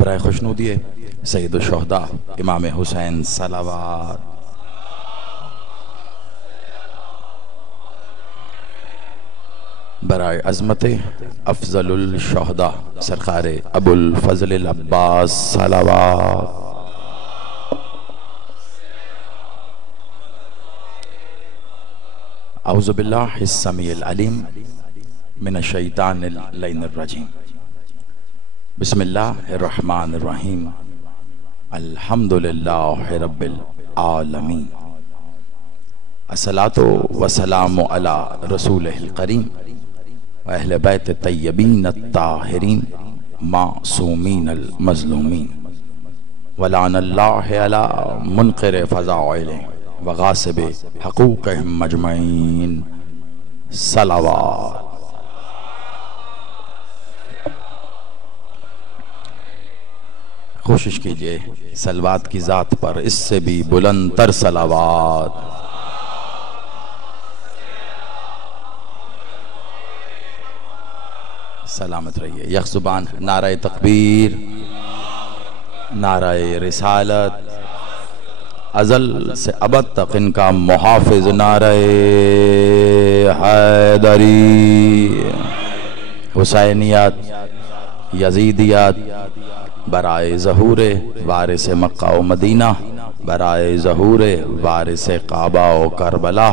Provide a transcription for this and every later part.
برائے خوشنودی سید الشہداء امام حسین صلوات۔ برائے عظمت افضل الشہداء سرکار ابو الفضل العباس صلوات۔ اعوذ باللہ السمیع العلیم من الشیطان اللعین الرجیم، بسم اللہ الرحمن الرحیم، الحمدللہ رب العالمین، الصلاۃ والسلام علی رسولہ الکریم و اہل بیت طیبین الطاہرین معصومین المظلومین، ولعن اللہ علی منکر فضائلہم وغاصب حقوقہم مجمعین صلوات۔ کوشش کیجئے صلوات کی ذات پر اس سے بھی بلند تر صلوات۔ سلامت رہیے۔ یک زبان نعرہ تکبیر، نعرہ رسالت، ازل سے ابد تک ان کا محافظ نعرہ حیدری، حسینیت، یزیدیت، برائے ظہور وارث مکہ و مدینہ، برائے ظہور وارث کعبہ و کربلا،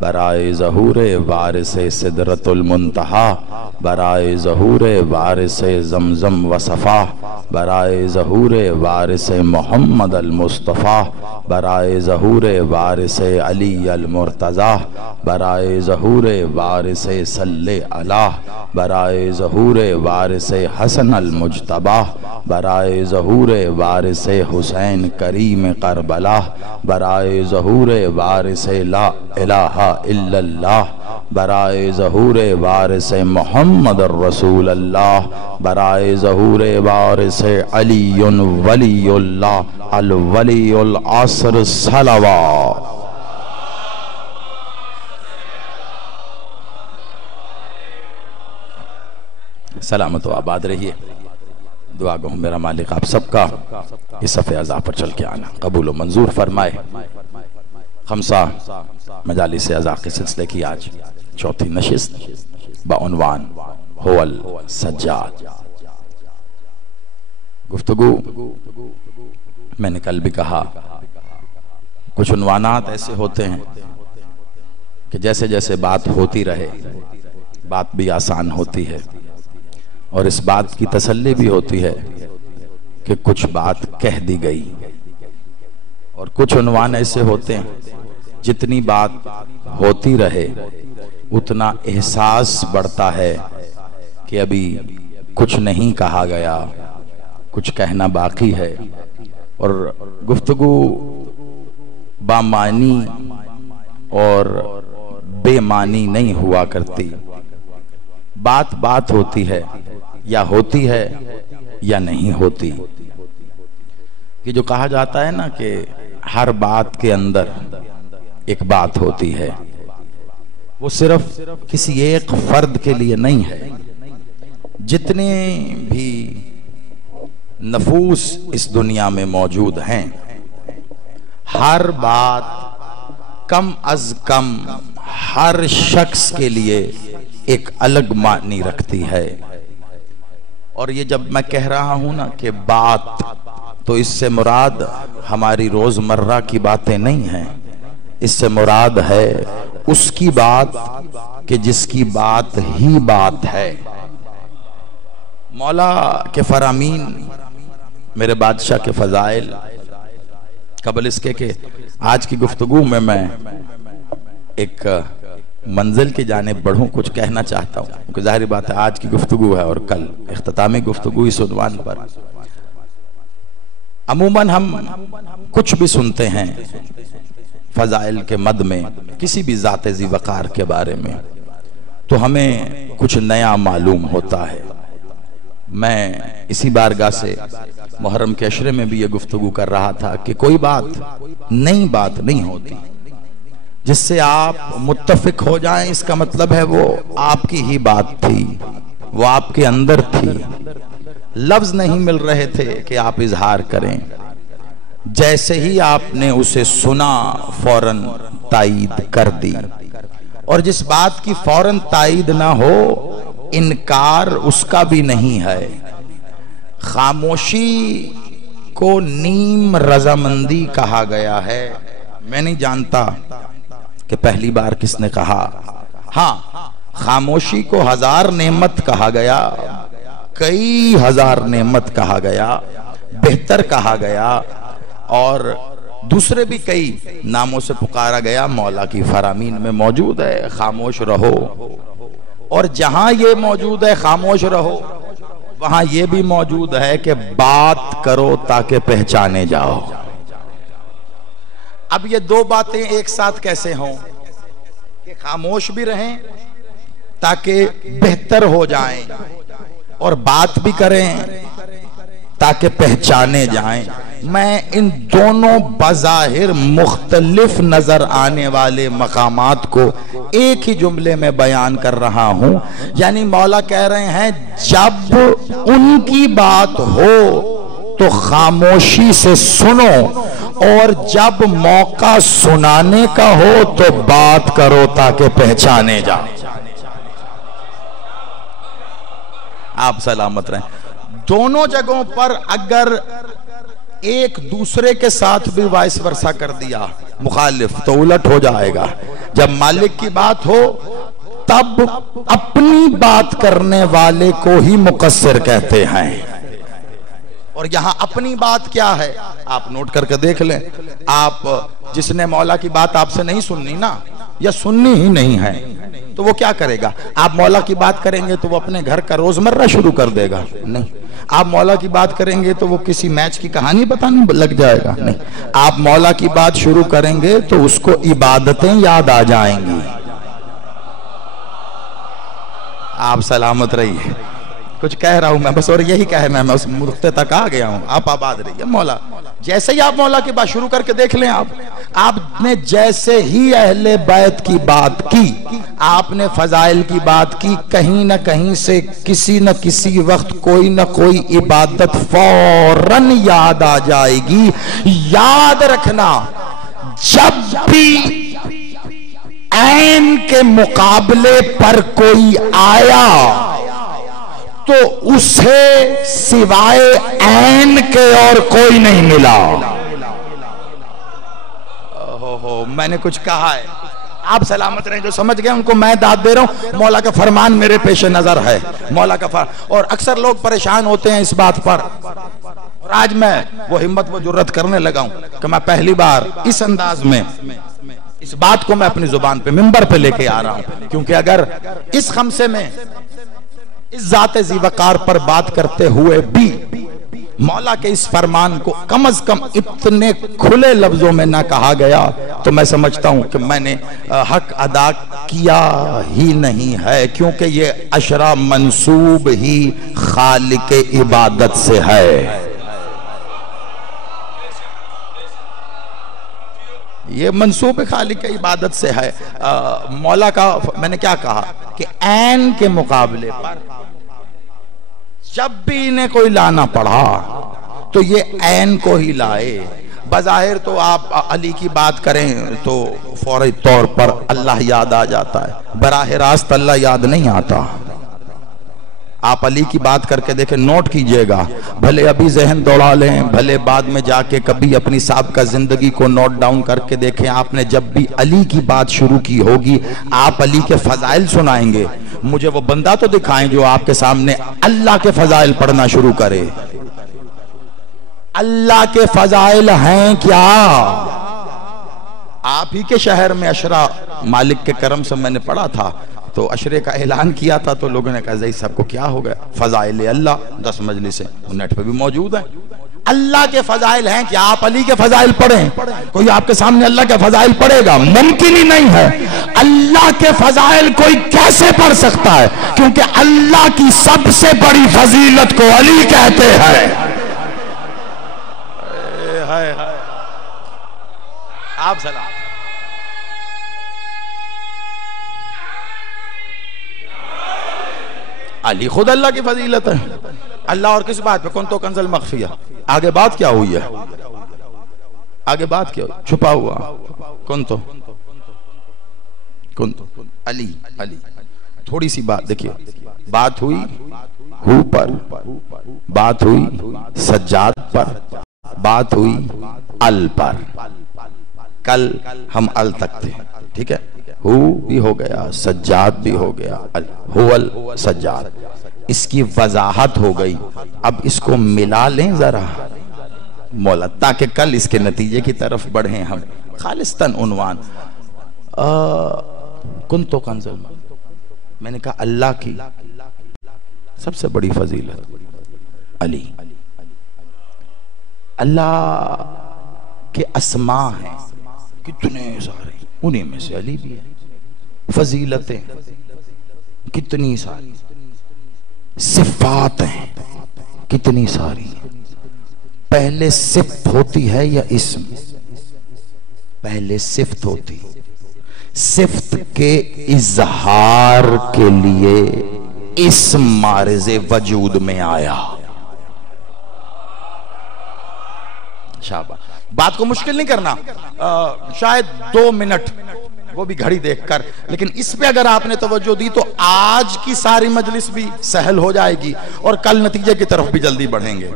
برائے ظہور وارث سدرۃ المنتہا، برائے ظہور وارث زمزم و صفا، برائے ظہور وارث محمد المصطفیٰ، برائے ظہور وارث علی المرتضیٰ، برائے ظہور وارث صلی علیہ، برائے ظہور وارث حسن المجتبیٰ، برائے ظہور وارث حسین کریم کربلا، برائے ظہور وارث لا الہ الا اللہ، برائے ظہور وارث محمد الرسول اللہ، برائے ظہور وارث علی ولی اللہ الولی العصر صلوات۔ سلامت و آباد رہیے۔ دعا گو میرا مالک آپ سب کا اس صفحہ اعضاء پر چل کے آنا قبول و منظور فرمائے۔ خمسہ مجالس اعضاء کے سلسلے کی آج چوتھی نشست بعنوان هو السجاد۔ گفتگو میں نے کل بھی کہا، کچھ عنوانات ایسے ہوتے ہیں کہ جیسے جیسے بات ہوتی رہے بات بھی آسان ہوتی ہے، اور اس بات کی تسلی بھی ہوتی ہے کہ کچھ بات کہہ دی گئی، اور کچھ عنوان ایسے ہوتے ہیں جتنی بات ہوتی رہے اتنا احساس بڑھتا ہے کہ ابھی کچھ نہیں کہا گیا، کچھ کہنا باقی ہے، اور گفتگو بامعنی اور بے معنی نہیں ہوا کرتی، بات بات ہوتی ہے، یا ہوتی ہے یا نہیں ہوتی۔ کہ جو کہا جاتا ہے نا کہ ہر بات کے اندر ایک بات ہوتی ہے، وہ صرف کسی ایک فرد کے لیے نہیں ہے، جتنے بھی نفوس اس دنیا میں موجود ہیں ہر بات کم از کم ہر شخص کے لیے ایک الگ معنی رکھتی ہے۔ اور یہ جب میں کہہ رہا ہوں نا کہ بات، تو اس سے مراد ہماری روزمرہ کی باتیں نہیں ہیں، اس سے مراد ہے اس کی بات کہ جس کی بات ہی بات ہے۔ مولا کے فرامین، میرے بادشاہ کے فضائل، قبل اس کے کہ آج کی گفتگو میں ایک منزل کی جانب بڑھوں، کچھ کہنا چاہتا ہوں، کیونکہ ظاہری بات ہے آج کی گفتگو ہے اور کل اختتامی گفتگو اس عنوان پر۔ عموماً ہم کچھ بھی سنتے ہیں فضائل کے مد میں کسی بھی ذات ذی وقار کے بارے میں تو ہمیں کچھ نیا معلوم ہوتا ہے۔ میں اسی بارگاہ سے محرم کے عشرے میں بھی یہ گفتگو کر رہا تھا کہ کوئی بات نئی بات نہیں ہوتی، جس سے آپ متفق ہو جائیں اس کا مطلب ہے وہ آپ کی ہی بات تھی، وہ آپ کے اندر تھی۔ لفظ نہیں مل رہے تھے کہ آپ اظہار کریں. جیسے ہی آپ نے اسے سنا فوراً تائید کر دی. اور جس بات کی فوراً تائید نہ ہو انکار اس کا بھی نہیں ہے. خاموشی کو نیم رضامندی کہا گیا ہے. میں نہیں جانتا کہ پہلی بار کس نے کہا. ہاں خاموشی کو 1000 نعمت کہا گیا, کئی 1000 نعمت کہا گیا, بہتر کہا گیا, اور دوسرے بھی کئی ناموں سے پکارا گیا. مولا کی فرامین میں موجود ہے خاموش رہو, اور جہاں یہ موجود ہے خاموش رہو وہاں یہ بھی موجود ہے کہ بات کرو تاکہ پہچانے جاؤ. اب یہ دو باتیں ایک ساتھ کیسے ہوں کہ خاموش بھی رہیں تاکہ بہتر ہو جائیں اور بات بھی کریں تاکہ پہچانے جائیں. میں ان دونوں بظاہر مختلف نظر آنے والے مقامات کو ایک ہی جملے میں بیان کر رہا ہوں. یعنی مولا کہہ رہے ہیں جب ان کی بات ہو تو خاموشی سے سنو, اور جب موقع سنانے کا ہو تو بات کرو تاکہ پہچانے جاؤ. آپ سلامت رہیں. دونوں جگہوں پر اگر ایک دوسرے کے ساتھ بھی وائس ورثہ کر دیا مخالف تو الٹ ہو جائے گا. جب مالک کی بات ہو تب اپنی بات کرنے والے کو ہی مقصر کہتے ہیں. اور یہاں اپنی بات کیا ہے آپ نوٹ کر کے دیکھ لیں. آپ جس نے مولا کی بات آپ سے نہیں سننی نا, یا سننی ہی نہیں ہے, تو وہ کیا کرے گا؟ آپ مولا کی بات کریں گے تو وہ اپنے گھر کا روزمرہ شروع کر دے گا؟ نہیں. آپ مولا کی بات کریں گے تو وہ کسی میچ کی کہانی بتانے لگ جائے گا؟ نہیں. آپ مولا کی بات شروع کریں گے تو اس کو عبادتیں یاد آ جائیں گی. آپ سلامت رہیے. کچھ کہہ رہا ہوں میں بس, اور یہی کہنا ہے, میں اس نقطے تک آ گیا ہوں. آپ آباد رہیے. مولا جیسے ہی آپ مولا کی بات شروع کر کے دیکھ لیں, آپ نے جیسے ہی اہل بیت کی بات کی, آپ نے فضائل کی بات کی, کہیں نہ کہیں سے کسی نہ کسی وقت کوئی نہ کوئی عبادت فوراً یاد آ جائے گی. یاد رکھنا جب بھی عین کے مقابلے پر کوئی آیا تو اسے سوائے عین کے اور کوئی نہیں ملا. میں نے کچھ کہا ہے, آپ سلامت رہیں. جو سمجھ گئے ان کو میں داد دے رہا ہوں. مولا کا فرمان میرے پیش نظر ہے. مولا کا فرمان, اور اکثر لوگ پریشان ہوتے ہیں اس بات پر, اور آج میں وہ ہمت و جرت کرنے لگا ہوں کہ میں پہلی بار اس انداز میں اس بات کو میں اپنی زبان پہ منبر پہ لے کے آ رہا ہوں. کیونکہ اگر اس خمسے میں اس ذات ذی وقار پر بات کرتے ہوئے بھی مولا کے اس فرمان کو کم از کم اتنے کھلے لفظوں میں نہ کہا گیا تو میں سمجھتا ہوں کہ میں نے حق ادا کیا ہی نہیں ہے. کیونکہ یہ اشرا منسوب ہی خالق عبادت سے ہے. یہ منسوب خالق عبادت سے ہے. مولا کا میں نے کیا کہا کہ عین کے مقابلے پر جب بھی انہیں کوئی لانا پڑا تو یہ عین کو ہی لائے. بظاہر تو آپ علی کی بات کریں تو فوری طور پر اللہ یاد آ جاتا ہے, براہ راست اللہ یاد نہیں آتا. آپ علی کی بات کر کے دیکھیں, نوٹ کیجئے گا, بھلے ابھی ذہن دوڑا لیں, بھلے بعد میں جا کے کبھی اپنی سابقہ زندگی کو نوٹ ڈاؤن کر کے دیکھیں. آپ نے جب بھی علی کی بات شروع کی ہوگی آپ علی کے فضائل سنائیں گے. مجھے وہ بندہ تو دکھائیں جو آپ کے سامنے اللہ کے فضائل پڑھنا شروع کرے. اللہ کے فضائل ہیں کیا؟ آپ ہی کے شہر میں اشرا مالک کے کرم سے میں نے پڑھا تھا, تو اشرے کا اعلان کیا تھا تو لوگوں نے کہا زئی صاحب کو کیا ہو گیا؟ فضائل اللہ 10 مجلسیں نیٹ پہ بھی موجود ہیں. اللہ کے فضائل ہیں کہ آپ علی کے فضائل پڑھیں. کوئی آپ کے سامنے اللہ کے فضائل پڑھے گا؟ ممکن ہی نہیں ہے. اللہ کے فضائل کوئی کیسے پڑھ سکتا ہے؟ کیونکہ اللہ کی سب سے بڑی فضیلت کو علی کہتے ہیں. آپ سلام. علی خود اللہ کی فضیلت ہے. اللہ اور کس بات پہ؟ کنتو کنز المخفیہ. آگے بات کیا ہوئی ہے؟ آگے بات کیا ہوئی؟ چھپا ہوا کنتو علی. علی تھوڑی سی بات دیکھیے، بات ہوئی ہو پر، بات ہوئی سجاد پر، بات ہوئی ال پر. کل ہم ال تک تھے، ٹھیک ہے؟ ہو بھی ہو گیا، سجاد بھی ہو گیا، ہو ال سجاد. اس کی وضاحت ہو گئی. اب اس کو ملا لیں ذرا مولا، تاکہ کل اس کے نتیجے کی طرف بڑھیں ہم. خالصتاً عنوان کنتو کنز المخفیہ. میں نے کہا اللہ کی سب سے بڑی فضیلت علی. اللہ کے اسماء ہیں کتنے سارے، انہی میں سے علی بھی ہے. فضیلتیں کتنی ساری، صفات ہیں کتنی ساری. پہلے صفت ہوتی ہے یا اسم؟ پہلے صفت ہوتی. صفت کے اظہار کے لیے اسم معرض وجود میں آیا. شاباش. بات کو مشکل نہیں کرنا، شاید 2 منٹ وہ بھی گھڑی دیکھ کر، لیکن اس پہ اگر آپ نے توجہ دی تو آج کی ساری مجلس بھی سہل ہو جائے گی اور کل نتیجے کی طرف بھی جلدی بڑھیں گے.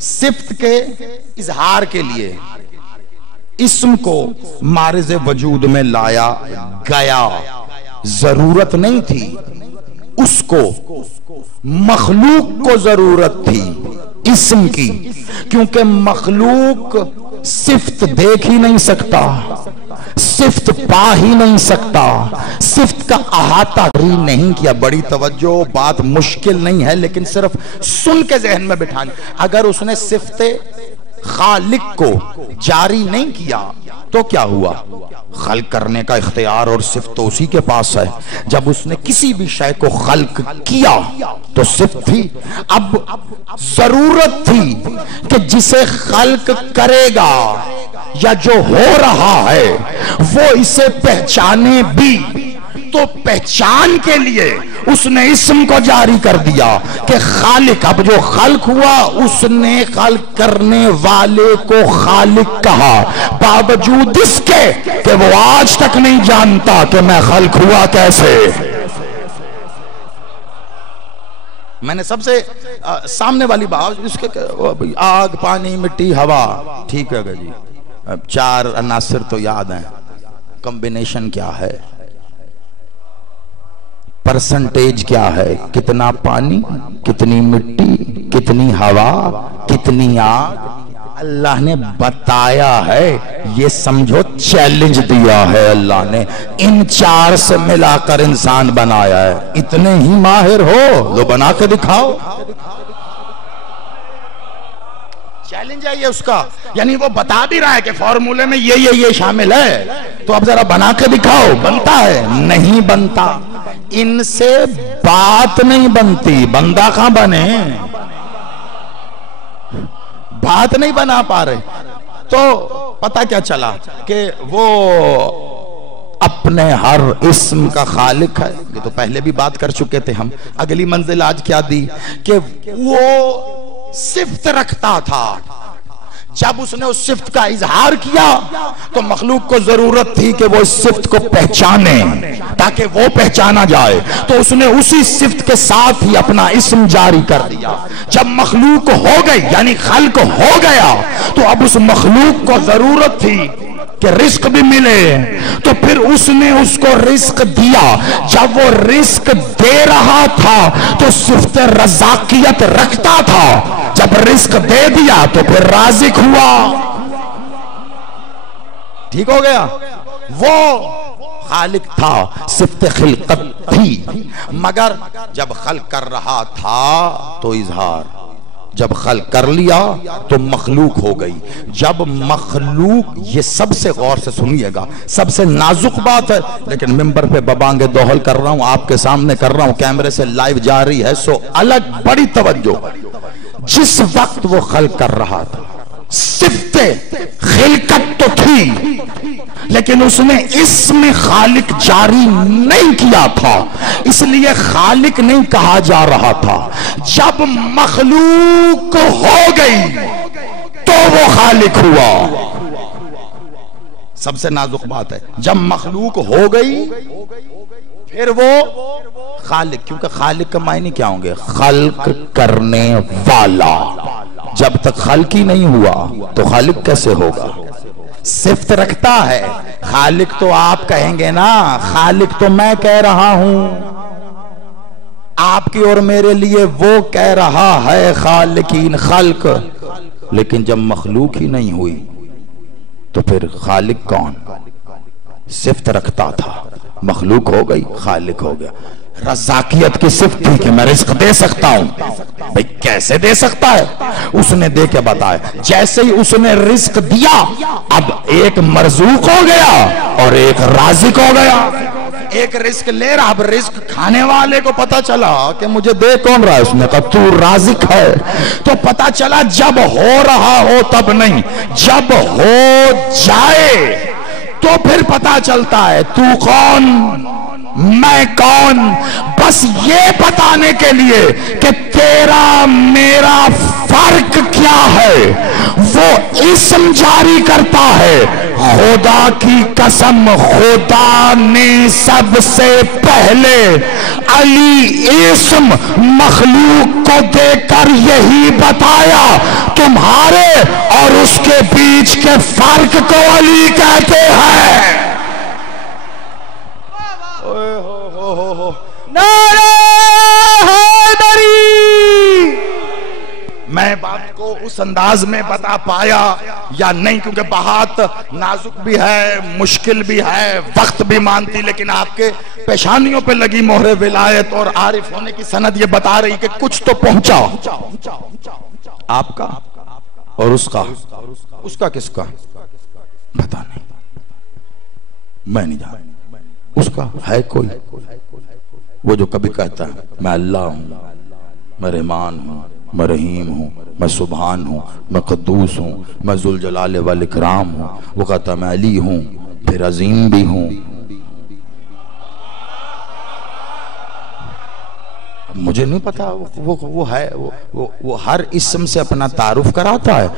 صفت کے اظہار کے لیے اسم کو معرض وجود میں لایا گیا. ضرورت نہیں تھی اس کو، مخلوق کو ضرورت تھی اسم کی، کیونکہ مخلوق صفت دیکھ ہی نہیں سکتا، صفت پا ہی نہیں سکتا، صفت کا احاطہ ہی نہیں کیا. بڑی توجہ، بات مشکل نہیں ہے لیکن صرف سن کے ذہن میں بٹھانی. اگر اس نے صفت خالق کو جاری نہیں کیا تو کیا ہوا؟ خلق کرنے کا اختیار اور صفت تو اسی کے پاس ہے. جب اس نے کسی بھی شے کو خلق کیا تو صفت تھی. اب ضرورت تھی کہ جسے خلق کرے گا یا جو ہو رہا ہے وہ اسے پہچانے بھی. تو پہچان کے لیے اس نے اسم کو جاری کر دیا کہ خالق. اب جو خلق ہوا اس نے خلق کرنے والے کو خالق کہا، باوجود اس کے کہ وہ آج تک نہیں جانتا کہ میں خلق ہوا کیسے. میں نے سب سے سامنے والی بات اس کے آگ، پانی، مٹی، ہوا، ٹھیک ہے جی، 4 عناصر تو یاد ہیں. کمبینیشن کیا ہے؟ پرسنٹیج کیا ہے؟ کتنا پانی، کتنی مٹی، کتنی ہوا، کتنی آگ. اللہ نے بتایا ہے. یہ سمجھو چیلنج دیا ہے اللہ نے. ان 4 سے ملا کر انسان بنایا ہے. اتنے ہی ماہر ہو تو بنا کے دکھاؤ. چیلنج ہے یہ اس کا. یعنی وہ بتا بھی رہا ہے کہ فارمولے میں یہ شامل ہے، تو اب ذرا بنا کے دکھاؤ. بنتا ہے؟ نہیں بنتا. ان سے بات نہیں بنتی. بندہ کہاں بنے؟ بات نہیں بنا پا رہے. تو پتہ کیا چلا کہ وہ اپنے ہر اسم کا خالق ہے. یہ تو پہلے بھی بات کر چکے تھے ہم. اگلی منزل آج کیا دی کہ وہ صفت رکھتا تھا. جب اس نے اس صفت کا اظہار کیا تو مخلوق کو ضرورت تھی کہ وہ اس صفت کو پہچانے تاکہ وہ پہچانا جائے. تو اس نے اسی صفت کے ساتھ ہی اپنا اسم جاری کر دیا. جب مخلوق ہو گئی یعنی خلق ہو گیا تو اب اس مخلوق کو ضرورت تھی کہ رزق بھی ملے. تو پھر اس نے اس کو رزق دیا. جب وہ رزق دے رہا تھا تو صفت رزاقیت رکھتا تھا. جب رزق دے دیا تو پھر رازق ہوا. ٹھیک ہو گیا. وہ خالق تھا، صفت خلقت تھی، مگر جب خلق کر رہا تھا تو اظہار. جب خلق کر لیا تو مخلوق ہو گئی. جب مخلوق، یہ سب سے غور سے سنیے گا، سب سے نازک بات ہے لیکن ممبر پہ ببانگے دوہل کر رہا ہوں، آپ کے سامنے کر رہا ہوں، کیمرے سے لائیو جاری ہے، سو الگ بڑی توجہ. جس وقت وہ خلق کر رہا تھا صفت خلقت تو تھی لیکن اس نے اسم خالق جاری نہیں کیا تھا، اس لیے خالق نہیں کہا جا رہا تھا۔ جب مخلوق ہو گئی تو وہ خالق ہوا۔ سب سے نازک بات ہے، جب مخلوق ہو گئی پھر وہ خالق، کیونکہ خالق کا معنی کیا ہوں گے؟ خلق کرنے والا۔ جب تک خلق ہی نہیں ہوا تو خالق کیسے ہوگا؟ صفت رکھتا ہے، خالق تو آپ کہیں گے نا، خالق تو میں کہہ رہا ہوں، آپ کی اور میرے لیے وہ کہہ رہا ہے خالقین، خلق۔ لیکن جب مخلوق ہی نہیں ہوئی تو پھر خالق کون؟ صفت رکھتا تھا، مخلوق ہو گئی، خالق ہو گیا۔ رزاقیت کی صفت تھی کہ میں رزق دے سکتا ہوں، بھئی کیسے دے سکتا ہے؟ اس نے دے کے بتایا۔ جیسے ہی اس نے رزق دیا، اب ایک مرزوق ہو گیا اور ایک رازق ہو گیا۔ ایک رزق لے رہا، اب رزق کھانے والے کو پتا چلا کہ مجھے دے کون رہا ہے؟ اس نے کہا تو رازق ہے۔ تو پتا چلا جب ہو رہا ہو تب نہیں، جب ہو جائے تو پھر پتا چلتا ہے تو کون میں کون۔ بس یہ بتانے کے لیے کہ تیرا میرا فرق کیا ہے، وہ اسم جاری کرتا ہے۔ خدا کی قسم، خدا نے سب سے پہلے علی اسم مخلوق کو دے کر یہی بتایا، تمہارے اور اس کے بیچ کے فرق کو علی کہتے ہیں۔ نعرہ حیدری۔ میں بات کو اس انداز میں بتا پایا یا نہیں، کیونکہ بات نازک بھی ہے، مشکل بھی ہے، وقت بھی مانتی، لیکن آپ کے پیشانیوں پہ لگی مہر ولایت اور عارف ہونے کی سند یہ بتا رہی کہ کچھ تو پہنچا۔ آپ کا اور اس کا کس کا پتہ نہیں، میں نہیں جانتا۔ اس کا ہے کوئی وہ جو کبھی کہتا ہے میں اللہ ہوں، میں رحمان ہوں، میں رحیم ہوں، میں سبحان ہوں، میں قدوس ہوں، میں ذوالجلال والاکرام ہوں۔ وہ کہتا ہے میں علی ہوں، پھر عظیم بھی ہوں۔ مجھے نہیں پتا وہ ہے، وہ ہر اسم سے اپنا تعارف کراتا ہے۔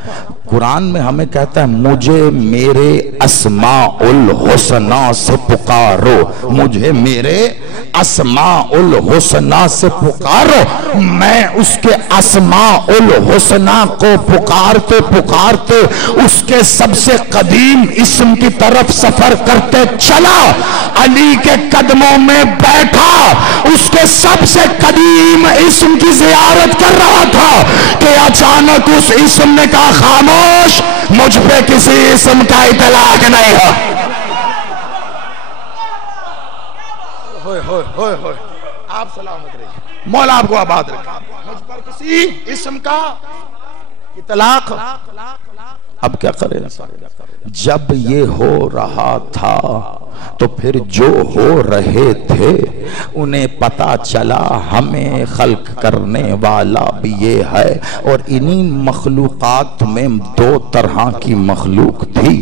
قرآن میں ہمیں کہتا ہے مجھے میرے اسماء الحسنہ سے پکارو، مجھے میرے اسماء الحسنہ سے پکارو۔ میں اس کے اسماء الحسنہ کو پکارتے پکارتے اس کے سب سے قدیم اسم کی طرف سفر کرتے چلا، علی کے قدموں میں بیٹھا، اس کے سب سے قدیم اسم کی زیارت کر رہا تھا کہ اچانک اس اسم نے کہا خاموش، مجھ پہ کسی اسم کا اطلاق نہیں ہے۔ آپ سلامت رہیے، مولا آپ کو آباد رکھے، مجھ پر کسی اسم کا اطلاق۔ اب کیا کرے؟ جب یہ ہو رہا تھا تو پھر جو ہو رہے تھے انہیں پتا چلا ہمیں خلق کرنے والا بھی یہ ہے، اور انہی مخلوقات میں دو طرح کی مخلوق تھی۔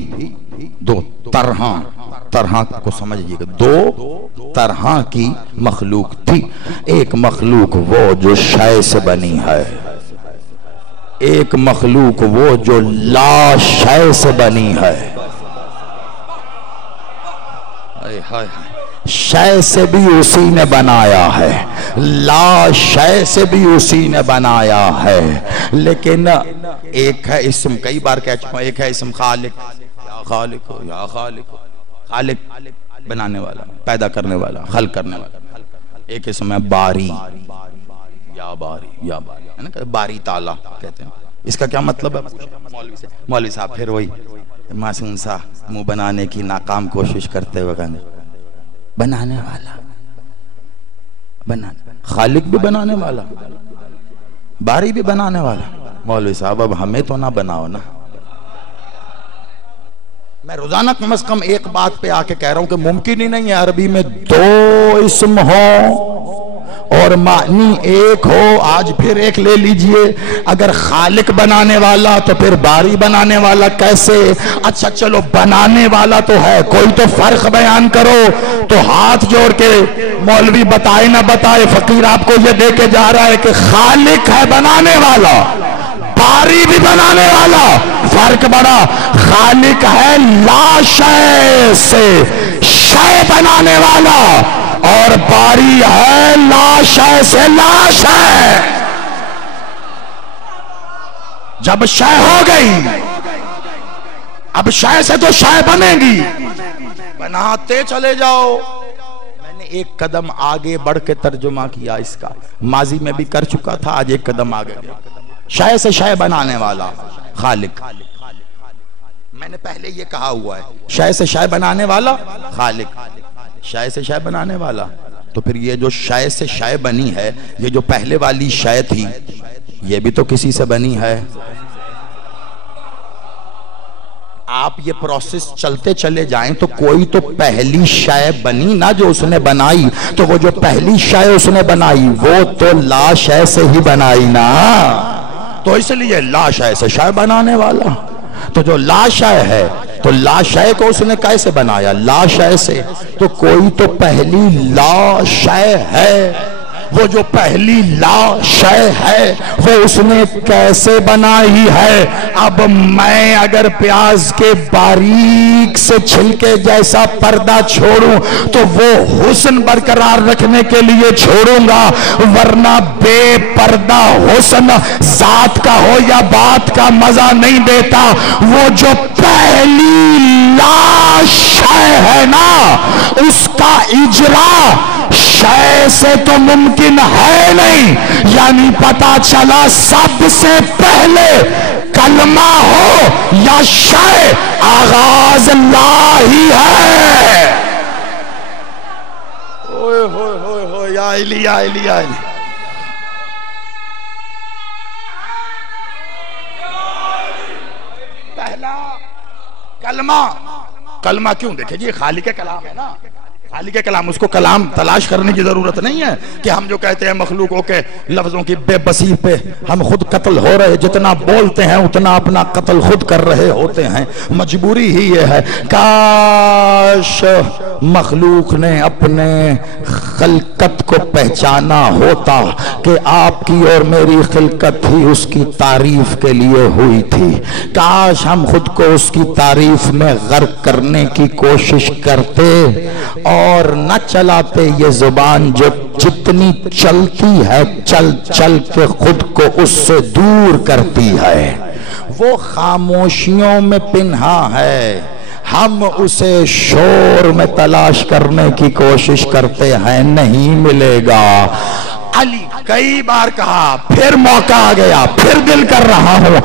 دو طرح کو سمجھئے گا، دو طرح کی مخلوق تھی۔ ایک مخلوق وہ جو شے سے بنی ہے، ایک مخلوق وہ جو لا شے سے بنی ہے۔ شے سے بھی اسی نے بنایا ہے، لا شے سے بھی اسی نے بنایا ہے۔ لیکن ایک ہے اسم، کئی بار کہہ چکا ہوں، ایک ہے اسم خالق، یا خالق ہو یا خالق ہو، خالق بنانے والا، پیدا کرنے والا، خلق کرنے والا۔ ایک اسم ہے باری، یا باری، یا باری، ہے نا، باری تعالیٰ کہتے ہیں۔ اس کا کیا مطلب ہے؟ مولوی صاحب پھر وہی معصوم سا منہ بنانے کی ناکام کوشش کرتے ہوئے کہنے بنانے والا، خالق بھی بنانے والا، باری بھی بنانے والا۔ مولوی صاحب اب ہمیں تو نہ بناؤ نا۔ میں روزانہ کم از کم ایک بات پہ آ کے کہہ رہا ہوں کہ ممکن ہی نہیں ہے عربی میں دو اسم ہوں اور معنی ایک ہو. آج پھر ایک لے لیجئے. اگر خالق بنانے والا تو پھر باری بنانے والا کیسے؟ اچھا چلو بنانے والا تو ہے, کوئی تو فرق بیان کرو. تو ہاتھ جوڑ کے مولوی بتائے نہ بتائے, فقیر آپ کو یہ دے کے جا رہا ہے کہ خالق ہے بنانے والا, باری بھی بنانے والا. فرق بڑا, خالق ہے لا شے سے شے بنانے والا, اور باری ہے لا شے سے لا شے. جب شے ہو گئی, اب شے سے تو شے بنے گی. بناتے چلے جاؤ. میں نے ایک قدم آگے بڑھ کے ترجمہ کیا اس کا, ماضی میں بھی کر چکا تھا, آج ایک قدم آگے گیا. شے سے شے بنانے والا خالق. میں نے پہلے یہ کہا ہوا ہے, شے سے شے بنانے والا خالق, شے سے شے بنانے والا. تو پھر یہ جو شے سے شے بنی ہے, یہ جو پہلے والی شے تھی, یہ بھی تو کسی سے بنی ہے. آپ یہ پروسیس چلتے چلے جائیں تو کوئی تو پہلی شے بنی نا جو اس نے بنائی. تو وہ جو پہلی شے اس نے بنائی وہ تو لا شے سے ہی بنائی نا. تو اس لیے لا شے سے شے بنانے والا. تو جو لا شے ہے تو لا شے کو اس نے کیسے بنایا؟ لا شے سے. تو کوئی تو پہلی لا شے ہے. وہ جو پہلی لا شے ہے وہ اس نے کیسے بنائی ہے؟ اب میں اگر پیاز کے باریک سے چھلکے جیسا پردہ چھوڑوں تو وہ حسن برقرار رکھنے کے لیے چھوڑوں گا, ورنہ بے پردہ حسن ذات کا ہو یا بات کا مزہ نہیں دیتا. وہ جو پہلی لا شے ہے نا, اس کا اجرا شے سے تو ممکن ہے نہیں. یعنی پتا چلا سب سے پہلے کلمہ ہو یا شے, آغاز لا ہی ہے. اوئے ہوئے ہوئے ہوئے, یا علی یا علی یا علی. پہلا کلمہ. کلمہ کیوں؟ دیکھیں جی, خالق کلام ہے نا, خالق کلام. اس کو کلام تلاش کرنے کی ضرورت نہیں ہے کہ ہم جو کہتے ہیں مخلوقوں کے لفظوں کی بے بسی پہ ہم خود قتل ہو رہے, جتنا بولتے ہیں اتنا اپنا قتل خود کر رہے ہوتے ہیں. مجبوری ہی یہ ہے. کاش مخلوق نے اپنے خلقت کو پہچانا ہوتا کہ آپ کی اور میری خلقت ہی اس کی تعریف کے لیے ہوئی تھی. کاش ہم خود کو اس کی تعریف میں غرق کرنے کی کوشش کرتے اور نہ چلاتے یہ زبان جو جتنی چلتی ہے چل چل کے خود کو اس سے دور کرتی ہے. وہ خاموشیوں میں پنہا ہے, ہم اسے شور میں تلاش کرنے کی کوشش کرتے ہیں, نہیں ملے گا. علی کئی بار کہا, پھر موقع آ گیا, پھر دل کر رہا ہوں.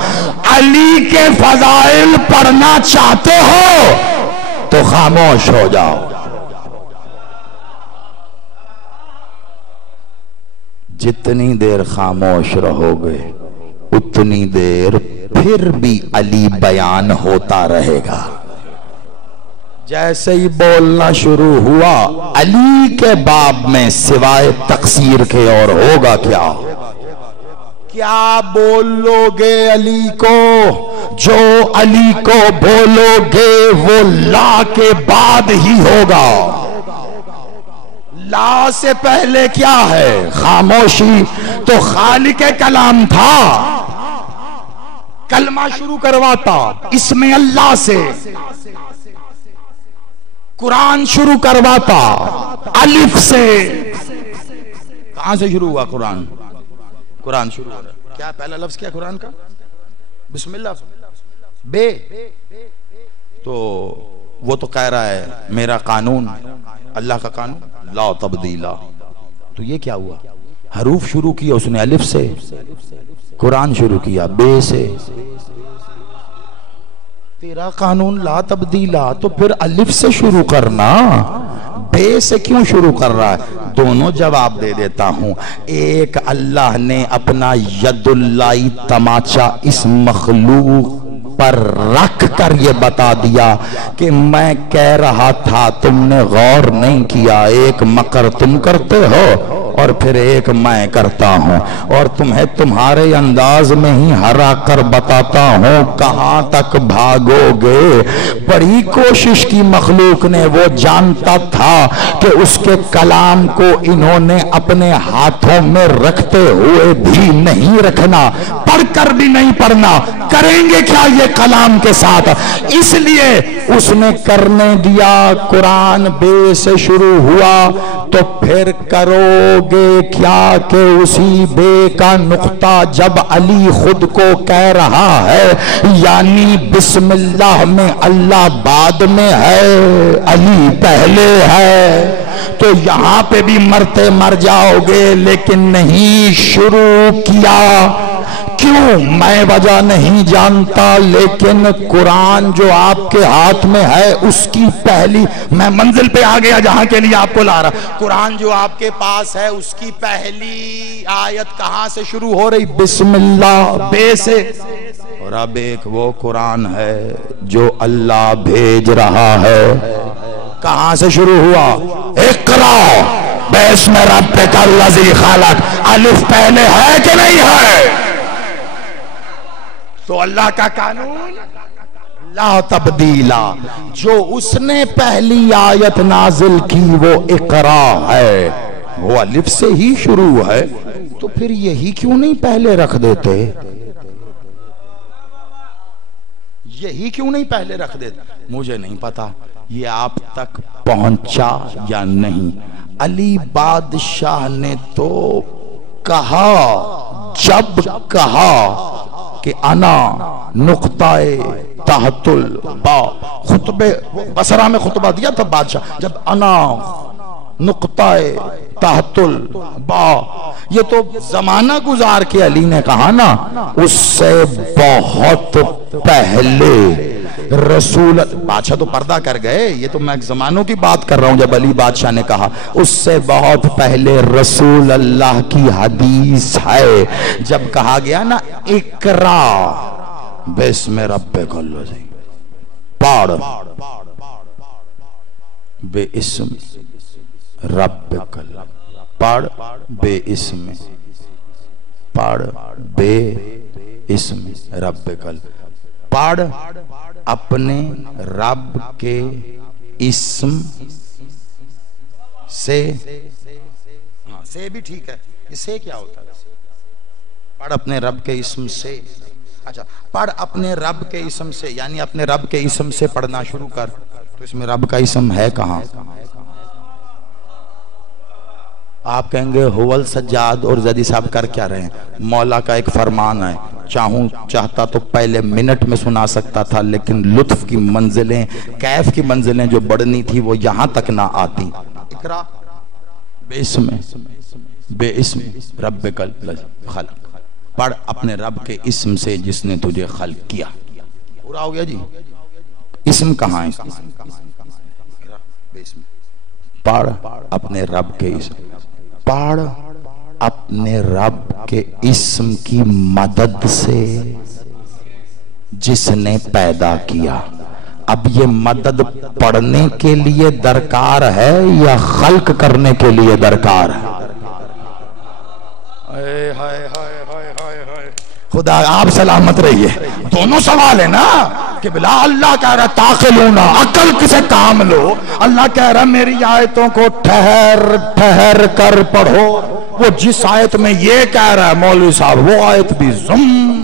علی کے فضائل پڑھنا چاہتے ہو تو خاموش ہو جاؤ. جتنی دیر خاموش رہو گے اتنی دیر پھر بھی علی بیان ہوتا رہے گا. جیسے ہی بولنا شروع ہوا علی کے باب میں سوائے تقصیر کے اور ہوگا کیا؟ کیا بولو گے علی کو؟ جو علی کو بولو گے وہ لا کے بعد ہی ہوگا. لا سے پہلے کیا ہے؟ خاموشی. تو خالق کلام تھا, کلمہ شروع کرواتا اسم اللہ سے, قرآن شروع کرواتا الف سے. کہاں سے شروع ہوا قرآن؟ قرآن شروع ہوا کیا پہلا لفظ کیا قرآن کا؟ بسم اللہ. بے تو وہ تو کہہ رہا ہے میرا قانون اللہ کا قانون لا تبدیلا. تو یہ کیا ہوا؟ حروف شروع کیا اس نے الف سے, قرآن شروع کیا بے سے. تیرا قانون لا تبدیلا تو پھر الف سے شروع کرنا, بے سے کیوں شروع کر رہا ہے؟ دونوں جواب دے دیتا ہوں. ایک, اللہ نے اپنا ید اللہ تماچا اس مخلوق پر رکھ کر یہ بتا دیا کہ میں کہہ رہا تھا تم نے غور نہیں کیا, ایک مکر تم کرتے ہو اور پھر ایک میں کرتا ہوں، اور تمہیں تمہارے انداز میں ہی ہرا کر بتاتا ہوں کہاں تک بھاگو گے۔ بڑی کوشش کی مخلوق نے، وہ جانتا تھا کہ اس کے کلام کو انہوں نے اپنے ہاتھوں میں رکھتے ہوئے بھی نہیں رکھنا، پڑھ کر بھی نہیں پڑھنا، کریں گے کیا یہ کلام کے ساتھ؟ اس لیے اس نے کرنے دیا۔ قرآن بے سے شروع ہوا تو پھر کرو گے کیا کہ اسی بے کا نقطہ جب علی خود کو کہہ رہا ہے، یعنی بسم اللہ میں اللہ بعد میں ہے، علی پہلے ہے، تو یہاں پہ بھی مرتے مر جاؤ گے، لیکن نہیں شروع کیا۔ کیوں؟ میں وجہ نہیں جانتا، لیکن قرآن جو آپ کے ہاتھ میں ہے اس کی پہلی، میں منزل پہ آ گیا جہاں کے لیے آپ کو لا رہا، قرآن جو آپ کے پاس ہے اس کی پہلی آیت کہاں سے شروع ہو رہی؟ بسم اللہ، بے سے۔ اور اب ایک وہ قرآن ہے جو اللہ بھیج رہا ہے، کہاں سے شروع ہوا؟ اقرا بسم ربک الذی خلق، الف پہلے ہے کہ نہیں ہے؟ تو اللہ کا قانون لا تبدیلا، جو اس نے پہلی آیت نازل کی وہ اقرا ہے، وہ الف سے ہی شروع ہے، تو پھر یہی کیوں نہیں پہلے رکھ دیتے؟ یہی کیوں نہیں پہلے رکھ دیتے؟ مجھے نہیں پتا یہ آپ تک پہنچا یا نہیں۔ علی بادشاہ نے تو کہا، جب کہا کہ انا نقطہ تحت البا، خطبے بصرہ میں خطبہ دیا تھا بادشاہ، جب انا نقطہ تحت البا، یہ تو زمانہ گزار کے علی نے کہا نا، اس سے بہت پہلے رسول، بادشاہ تو پردہ کر گئے، یہ تو میں زمانوں کی بات کر رہا ہوں، جب علی بادشاہ نے کہا اس سے بہت پہلے رسول اللہ کی حدیث ہے، جب کہا گیا نا اقرا بسم ربک الذی، پڑھ بے اسم ربک، پڑھ بے اسم، پڑھ بے اسم ربک، پڑھ اپنے رب کے اسم سے، سے بھی ٹھیک ہے، یہ سے کیا ہوتا ہے؟ پڑھ اپنے رب کے اسم سے، اچھا پڑھ اپنے رب کے اسم سے، یعنی اپنے رب کے اسم سے پڑھنا شروع کر، تو اس میں رب کا اسم ہے کہاں؟ آپ کہیں گے حول سجاد اور زیدی صاحب کر کیا رہے ہیں؟ مولا کا ایک فرمان ہے، چاہتا تو پہلے منٹ میں سنا سکتا تھا، لیکن لطف کی منزلیں، کیف کی منزلیں جو بڑھنی تھی وہ یہاں تک نہ آتی۔ اقرا بے اسم، بے اسم ربک الذی خلق، پڑھ اپنے رب کے اسم سے جس نے تجھے خلق کیا۔ پورا ہو گیا جی؟ اسم کہاں ہے؟ پڑھ اپنے رب کے اسم، پڑھ اپنے رب کے اسم کی مدد سے جس نے پیدا کیا۔ اب یہ مدد پڑھنے کے لیے درکار ہے یا خلق کرنے کے لیے درکار ہے؟ خدا آپ سلامت رہیے، دونوں سوال ہے نا، کہ بلا اللہ کہہ رہا تاخلونا، عقل کسے کام لو، اللہ کہہ رہا میری آیتوں کو ٹھہر کر پڑھو، وہ جس آیت میں یہ کہہ رہا ہے مولوی صاحب وہ آیت بھی زم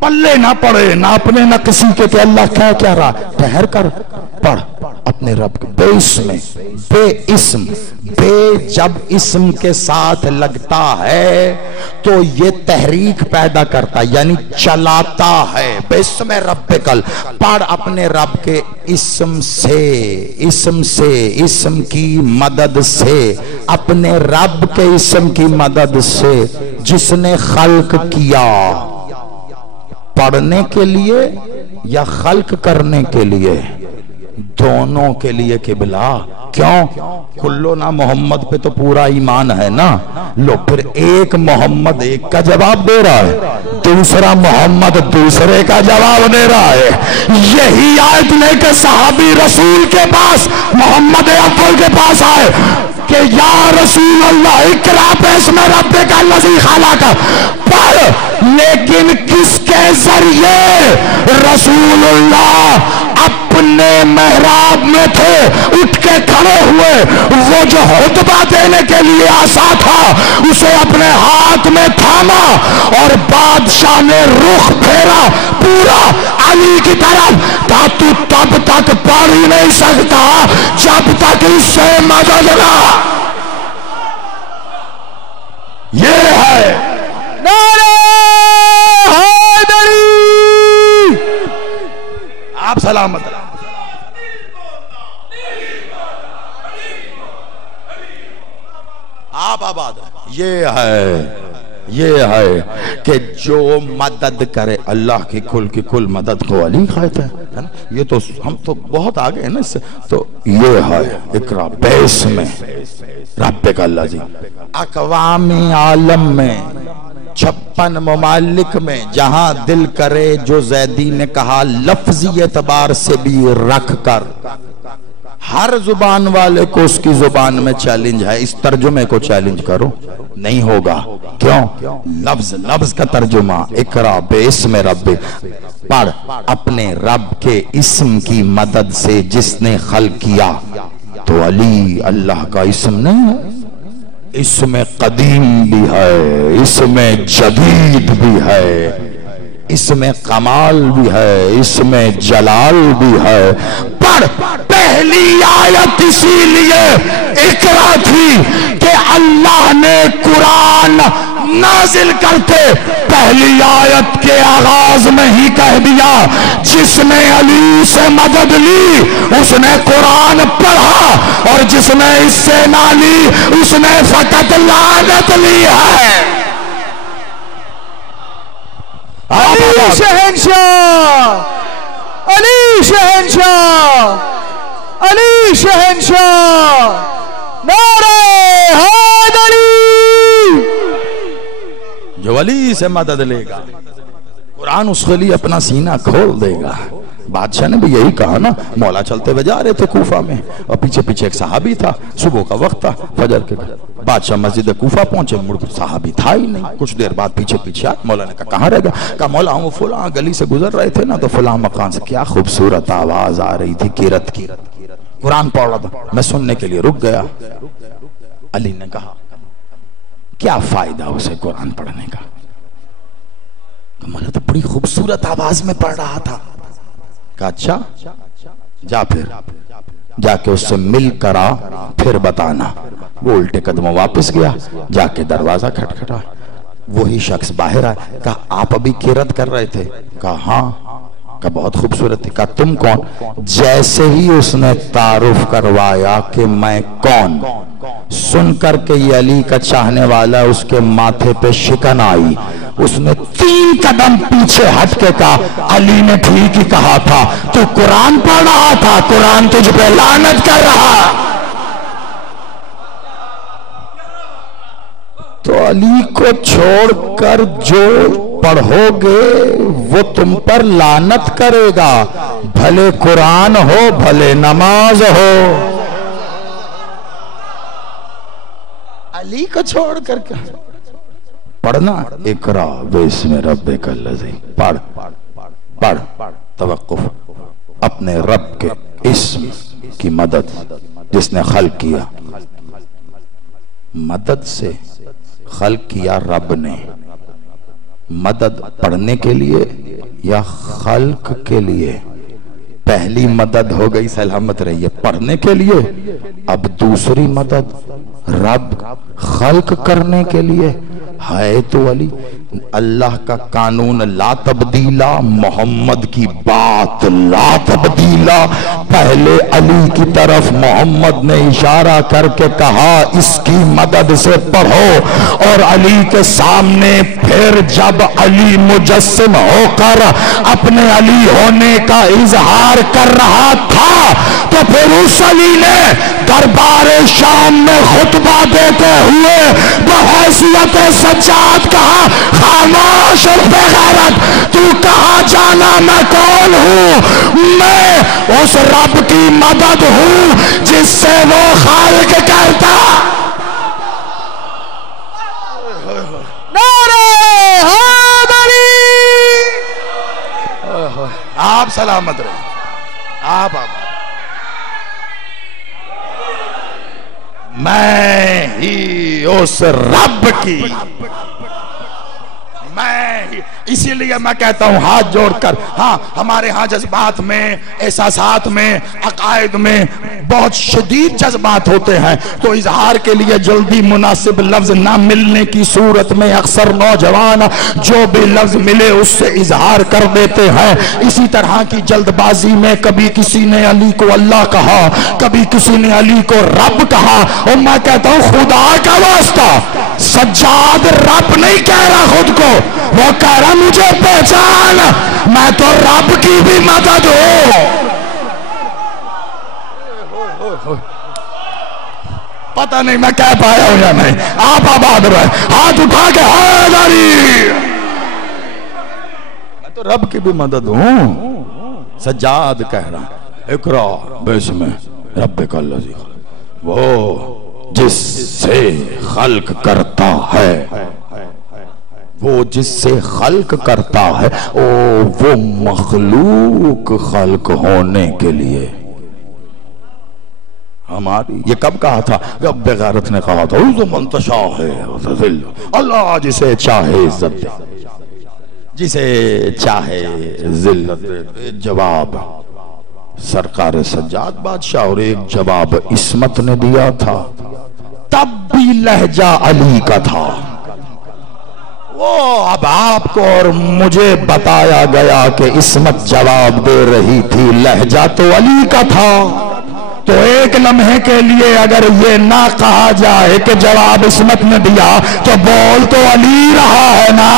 پلے نہ پڑے، نہ اپنے نہ کسی کے، کہ اللہ کہہ رہا ٹھہر کر پڑھ اپنے رب کے بے اسم، بے اسم، بے جب اسم کے ساتھ لگتا ہے تو یہ تحریک پیدا کرتا یعنی چلاتا ہے۔ بسم ربک، پڑھ اپنے رب کے اسم سے، اسم سے، اسم کی مدد سے، اپنے رب کے اسم کی مدد سے جس نے خلق کیا۔ پڑھنے کے لیے یا خلق کرنے کے لیے؟ دونوں کے لیے قبلہ۔ کیوں؟ کلو نا محمد پہ تو پورا ایمان ہے نا، لو پھر ایک محمد ایک کا جواب دے رہا ہے، دوسرا محمد دوسرے کا جواب دے رہا ہے۔ یہی آیت لے کے صحابی رسول کے پاس، محمد اول کے پاس آئے، کہ یا رسول اللہ اقرا باسم ربک الذی خلق پڑھ، لیکن کس کے ذریعے؟ رسول اللہ اپنے محراب میں تھے، اٹھ کے کھڑے ہوئے، وہ جو خطبہ دینے کے لیے آسا تھا اسے اپنے ہاتھ میں تھاما اور بادشاہ نے رخ پھیرا پورا علی کی طرف، کہا تو تب تک پڑھ ہی نہیں سکتا جب تک اس سے مدد نہ۔ یہ ہے نعرہ حیدری۔ آپ سلامت۔ آپ آباد۔ یہ ہے کہ جو مدد کرے اللہ کی کل مدد کو علی کہتا ہے نا۔ یہ تو ہم تو بہت آگے ہیں نا اس سے، تو یہ ہے اقرا باسم ربک الذی۔ اقوام عالم میں 56 ممالک میں جہاں دل کرے جو زیدی نے کہا لفظی اعتبار سے بھی رکھ کر، ہر زبان والے کو اس کی زبان میں چیلنج ہے، اس ترجمے کو چیلنج کرو، نہیں ہوگا۔ کیوں؟ لفظ کا ترجمہ اقرا باسم ربک، پڑھ اپنے رب کے اسم کی مدد سے جس نے خلق کیا۔ تو علی اللہ کا اسم نہیں ہے، اس میں قدیم بھی ہے، اس میں جدید بھی ہے، اس میں کمال بھی ہے، اس میں جلال بھی ہے۔ پڑھ، پہلی آیت اسی لیے اقرا تھی کہ اللہ نے قرآن نازل کرتے پہلی آیت کے آغاز میں ہی کہہ دیا جس نے علی سے مدد لی اس نے قرآن پڑھا، اور جس نے اس سے نہ لی اس نے فقط لعنت لی ہے۔ علی شہنشاہ، علی شہنشاہ، علی شہنشاہ، نعرہ حیدری۔ جو علی سے مدد لے گا قرآن اس کے لیے اپنا سینہ کھول دے گا۔ بادشاہ نے بھی یہی کہا نا، مولا چلتے ہوئے جا رہے تھے کوفہ میں اور پیچھے ایک صحابی تھا، صبح کا وقت تھا، فجر کے بادشاہ مسجد کوفہ پہنچے، مڑ صحابی تھا ہی نہیں، کچھ دیر بعد پیچھے آئے، مولا نے کہا کہاں رہ گیا؟ کہا مولا ہم فلاں گلی سے گزر رہے تھے نا تو فلاں مکان سے کیا خوبصورت آواز آ رہی تھی قرات کی، قرآن پڑھ رہا تھا، میں سننے کے لیے رک گیا۔ علی نے کہا کیا فائدہ اسے قرآن پڑھنے کا؟ مولا تو بڑی خوبصورت آواز میں پڑھ رہا تھا۔ کہا اچھا جا، پھر جا کے اس سے مل کرا پھر بتانا۔ وہ الٹے قدموں واپس گیا، جا کے دروازہ کھٹکھٹا، وہی شخص باہر آیا۔ کہا آپ ابھی قرات کر رہے تھے؟ کہا ہاں۔ کہا بہت خوبصورت تھی۔ کہا تم کون؟ جیسے ہی اس نے تعارف کروایا کہ میں کون، سن کر کے یہ علی کا چاہنے والا اس کے ماتھے پہ شکن آئی، اس نے 3 قدم پیچھے ہٹ کے کہا علی نے ٹھیک ہی کہا تھا، تو قرآن پڑھ رہا تھا، قرآن تجھ پہ لعنت کر رہا۔ تو علی کو چھوڑ کر جو پڑھو گے وہ تم پر لعنت کرے گا، بھلے قرآن ہو بھلے نماز ہو۔ علی کو چھوڑ کر کیا پڑھنا؟ اقرا باسم ربک الذی، پڑھ توقف، اپنے رب کے اسم کی مدد جس نے خلق کیا۔ مدد سے خلق کیا رب نے، مدد پڑھنے کے لیے یا خلق کے لیے؟ پہلی مدد ہو گئی، سلامت رہیے، پڑھنے کے لیے۔ اب دوسری مدد رب خلق کرنے کے لیے ہے تو علی۔ اللہ کا قانون لا تبدیلا، محمد کی بات لا تبدیلا۔ پہلے علی کی طرف محمد نے اشارہ کر کے کہا اس کی مدد سے پڑھو، اور علی کے سامنے پھر جب علی مجسم ہو کر اپنے علی ہونے کا اظہار کر رہا تھا تو پھر اس علی نے دربار شام میں خطبہ دیتے ہوئے بحیثیت سجاد کہا خاموش بے غیرت، تو کہاں جانا؟ میں کون ہوں؟ میں اس رب کی مدد ہوں جس سے وہ خالق کرتا۔ آپ سلامت رہے. آپ میں ہی اس رب کی، میں ہی، اسی لیے میں کہتا ہوں ہاتھ جوڑ کر، ہاں ہمارے ہاں جذبات میں، احساسات میں، عقائد میں بہت شدید جذبات ہوتے ہیں، تو اظہار کے لیے جلدی مناسب لفظ نہ ملنے کی صورت میں اکثر نوجوان جو بھی لفظ ملے اس سے اظہار کر دیتے ہیں. اسی طرح کی جلد بازی میں کبھی کسی نے علی کو اللہ کہا، کبھی کسی نے علی کو رب کہا، اور میں کہتا ہوں خدا کا واسطہ سجاد رب نہیں کہہ رہا خود کو، وہ کہہ رہا مجھے پہچان، میں تو رب کی بھی مدد ہوں. پتہ نہیں میں کہہ پایا ہوں یا نہیں. آپ آباد رہے، ہاتھ اٹھا کے حیدری، میں تو رب کی بھی مدد ہوں. سجاد کہہ رہا اقرا بسم ربک الذی خلق، وہ جس سے خلق کرتا ہے، وہ جس سے خلق کرتا ہے، وہ مخلوق خلق ہونے کے لیے ہماری. یہ کب کہا تھا؟ رب غیرت نے کہا تھا عز من تشاء وتذل، اللہ جسے چاہے عزت دے، جسے چاہے ذلت دے. جواب سرکار سجاد بادشاہ، اور ایک جواب عصمت نے دیا تھا، تب بھی لہجہ علی کا تھا. وہ اب آپ کو اور مجھے بتایا گیا کہ عصمت جواب دے رہی تھی، لہجہ تو علی کا تھا. تو ایک لمحے کے لیے اگر یہ نہ کہا جائے کہ جواب عصمت نے دیا تو بول تو علی رہا ہے نا.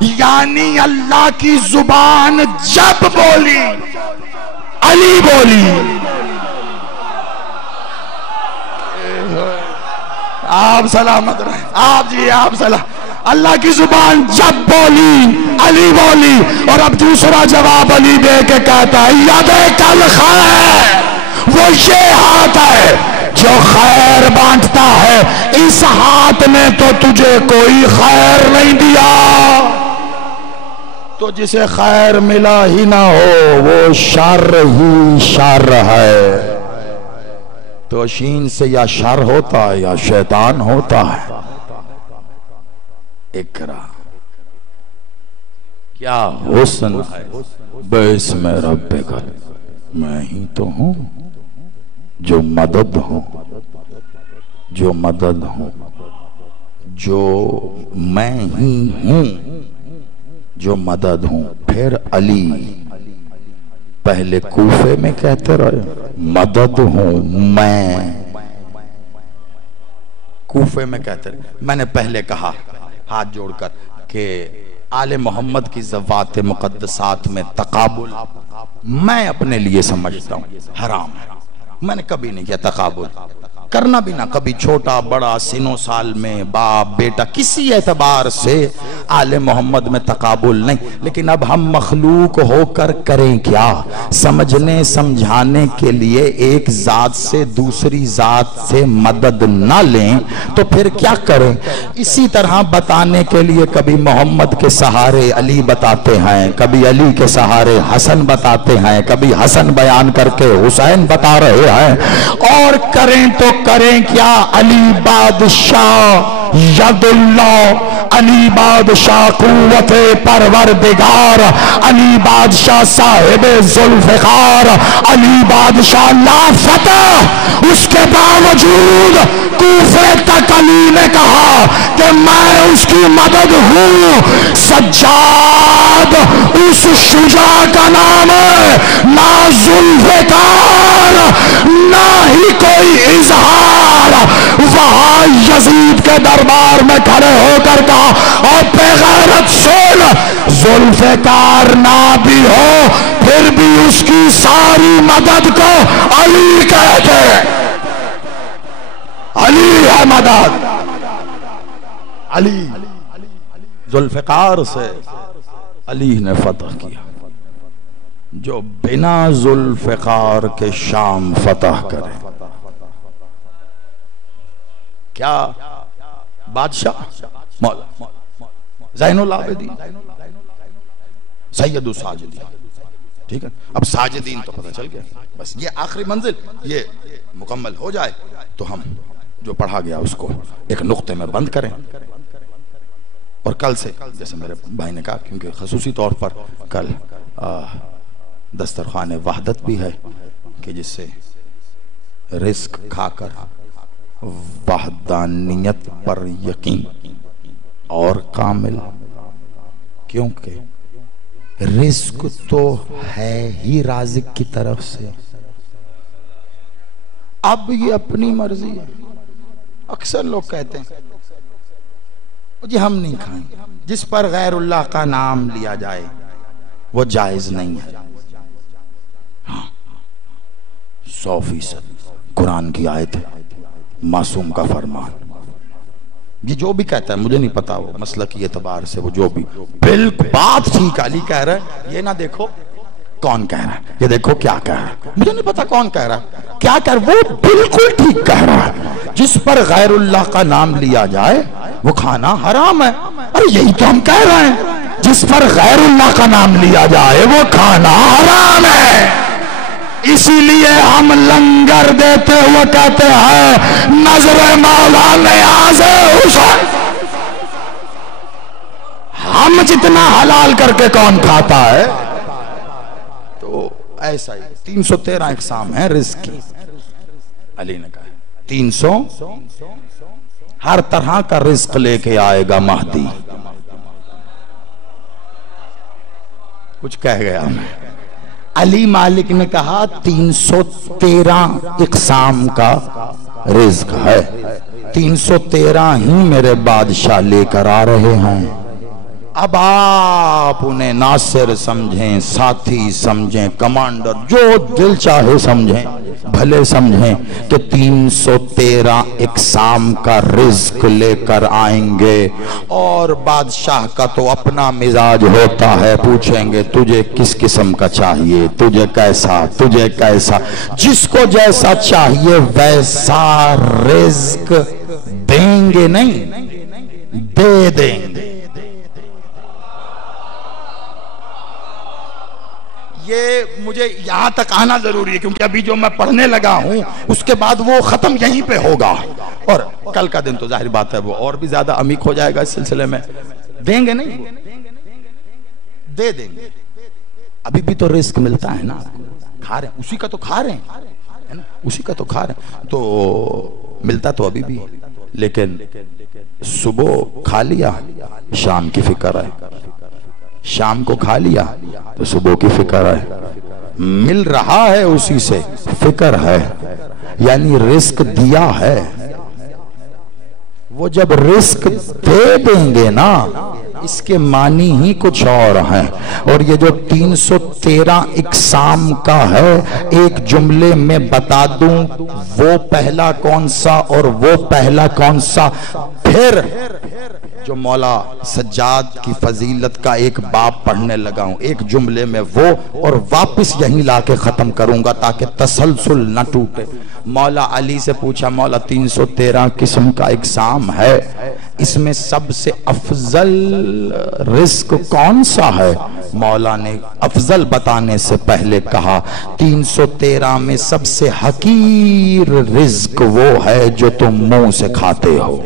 یعنی اللہ کی زبان جب بولی علی بولی. آپ سلامت رہے. آپ جی آپ سلام. اللہ کی زبان جب بولی علی بولی. اور اب دوسرا جواب علی دے کے کہتا ہے یدک الخیر، وہ یہ ہاتھ ہے جو خیر بانٹتا ہے، اس ہاتھ نے تو تجھے کوئی خیر نہیں دیا. تو جسے خیر ملا ہی نہ ہو وہ شر ہی شر ہے. تو شین سے یا شر ہوتا ہے یا شیطان ہوتا ہے. اقرا، کیا حسن ہے بسم ربک، میں ہی تو ہوں جو مدد ہوں، جو مدد ہوں، جو میں ہی ہوں جو مدد ہوں. پھر علی پہلے کوفے میں کہتے رہے مدد ہوں میں، کوفے میں کہتے رہے. میں نے پہلے کہا ہاتھ جوڑ کر کہ آل محمد کی ذوات مقدسات میں تقابل میں اپنے لیے سمجھتا ہوں حرام ہے. میں نے کبھی نہیں کیا تقابل، کرنا بھی نہ کبھی. چھوٹا بڑا سنو سال میں باپ بیٹا کسی اعتبار سے آل محمد میں تقابل نہیں. لیکن اب ہم مخلوق ہو کر کریں کیا؟ سمجھنے سمجھانے کے لیے ایک ذات سے دوسری ذات سے مدد نہ لیں تو پھر کیا کریں؟ اسی طرح بتانے کے لیے کبھی محمد کے سہارے علی بتاتے ہیں، کبھی علی کے سہارے حسن بتاتے ہیں، کبھی حسن بیان کر کے حسین بتا رہے ہیں. اور کریں تو کریں کیا؟ علی بادشاہ ید اللہ، علی بادشاہ قوت پروردگار، علی بادشاہ صاحب ذوالفقار، علی بادشاہ لا فتح. اس کے باوجود کوفے تک علی نے کہا کہ میں اس کی مدد ہوں. سجاد اس شجاع کا نام ہے، نہ ذوالفقار نہ ہی کوئی اظہار. وہاں یزید کے دربار میں کھڑے ہو کر کہا اور بے غیرت سن، ذوالفقار نہ بھی ہو پھر بھی اس کی ساری مدد کو علی کہتے. علی ہے مدد. علی ذوالفقار سے علی نے فتح کیا. جو بنا ذوالفقار کے شام فتح کرے. کیا بادشاہ مولا زین العابدین سید الساجدین. ٹھیک ہے، اب ساجدین تو پتہ چل گیا. بس یہ آخری منزل یہ مکمل ہو جائے تو ہم جو پڑھا گیا اس کو ایک نقطے میں بند کریں. اور کل سے جیسے میرے بھائی نے کہا، کیونکہ خصوصی طور پر کل دسترخوان وحدت بھی ہے کہ جس سے رزق کھا کر وحدانیت پر یقین اور کامل، کیونکہ رزق تو ہے ہی رازق کی طرف سے، اب یہ اپنی مرضی ہے. اکثر لوگ کہتے ہیں جی ہم نہیں کھائیں، جس پر غیر اللہ کا نام لیا جائے وہ جائز نہیں ہے. ہاں 100% قرآن کی آیت ہے، معصوم کا فرمان. یہ جو بھی کہتا ہے مجھے نہیں پتا وہ مسلکی اعتبار سے وہ جو بھی بالکل بات ٹھیک علی کہہ رہا ہے، یہ نہ دیکھو کون کہہ رہا ہے، یہ دیکھو کیا کہہ رہا ہے. مجھے نہیں پتا کون کہہ رہا ہے، کیا کہہ رہا ہے، وہ بالکل ٹھیک کہہ رہا ہے. جس پر غیر اللہ کا نام لیا جائے وہ کھانا حرام ہے. ارے یہی تو ہم کہہ رہے ہیں، جس پر غیر اللہ کا نام لیا جائے وہ کھانا حرام ہے. اسی لیے ہم لنگر دیتے ہوئے کہتے ہیں نظر مولا نیاز حسین. ہم جتنا حلال کر کے کون کھاتا ہے؟ تو ایسا ہی 313 اقسام ہیں رزق کی. علی نے کہا 300 ہر طرح کا رزق لے کے آئے گا مہدی. کچھ کہہ گیا میں. علی مالک نے کہا 313 اقسام کا رزق ہے، 313 ہی میرے بادشاہ لے کر آ رہے ہیں. اب آپ انہیں ناصر سمجھیں، ساتھی سمجھیں، کمانڈر، جو دل چاہے سمجھیں، بھلے سمجھیں کہ 313 اقسام کا رزق لے کر آئیں گے. اور بادشاہ کا تو اپنا مزاج ہوتا ہے، پوچھیں گے تجھے کس قسم کا چاہیے، تجھے کیسا، تجھے کیسا. جس کو جیسا چاہیے ویسا رزق دیں گے، نہیں دے دیں گے. یہ مجھے یہاں تک آنا ضروری ہے کیونکہ ابھی جو میں پڑھنے لگا ہوں اس کے بعد وہ ختم یہیں پہ ہوگا. اور کل کا دن تو ظاہر بات ہے وہ اور بھی زیادہ عمیق ہو جائے گا اس سلسلے میں. دیں گے نہیں، دے دیں گے. ابھی بھی تو رزق ملتا ہے نا، کھا رہے ہیں، اسی کا تو کھا رہے ہیں، اسی کا تو کھا رہے ہیں. تو ملتا تو ابھی بھی، لیکن صبح کھا لیا شام کی فکر ہے، شام کو کھا لیا تو صبح کی فکر ہے. مل رہا ہے اسی سے فکر ہے، یعنی رزق دیا ہے. وہ جب رزق دے دیں گے نا اس کے معنی ہی کچھ اور ہیں. اور یہ جو 313 اقسام کا ہے ایک جملے میں بتا دوں وہ پہلا کون سا اور وہ پہلا کون سا. پھر جو مولا سجاد کی فضیلت کا ایک باب پڑھنے لگا ہوں ایک جملے میں وہ، اور واپس یہیں لا کے ختم کروں گا تاکہ تسلسل نہ ٹوٹے. مولا علی سے پوچھا مولا 313 قسم کا اقسام ہے، اس میں سب سے افضل رزق کون سا ہے؟ مولا نے افضل بتانے سے پہلے کہا 313 میں سب سے حقیر رزق وہ ہے جو تم منہ سے کھاتے ہو.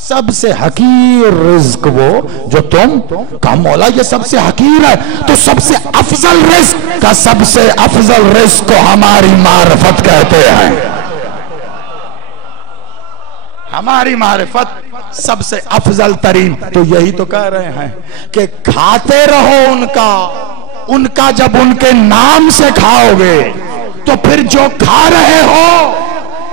سب سے حقیر رزق وہ جو تم. کہا مولا یہ سب سے حقیر ہے تو سب سے افضل رزق کا سب سے افضل رزق کو ہماری معرفت کہتے ہیں. ہماری معرفت سب سے افضل ترین. تو یہی تو کہہ رہے ہیں کہ کھاتے رہو ان کا جب ان کے نام سے کھاؤ گے تو پھر جو کھا رہے ہو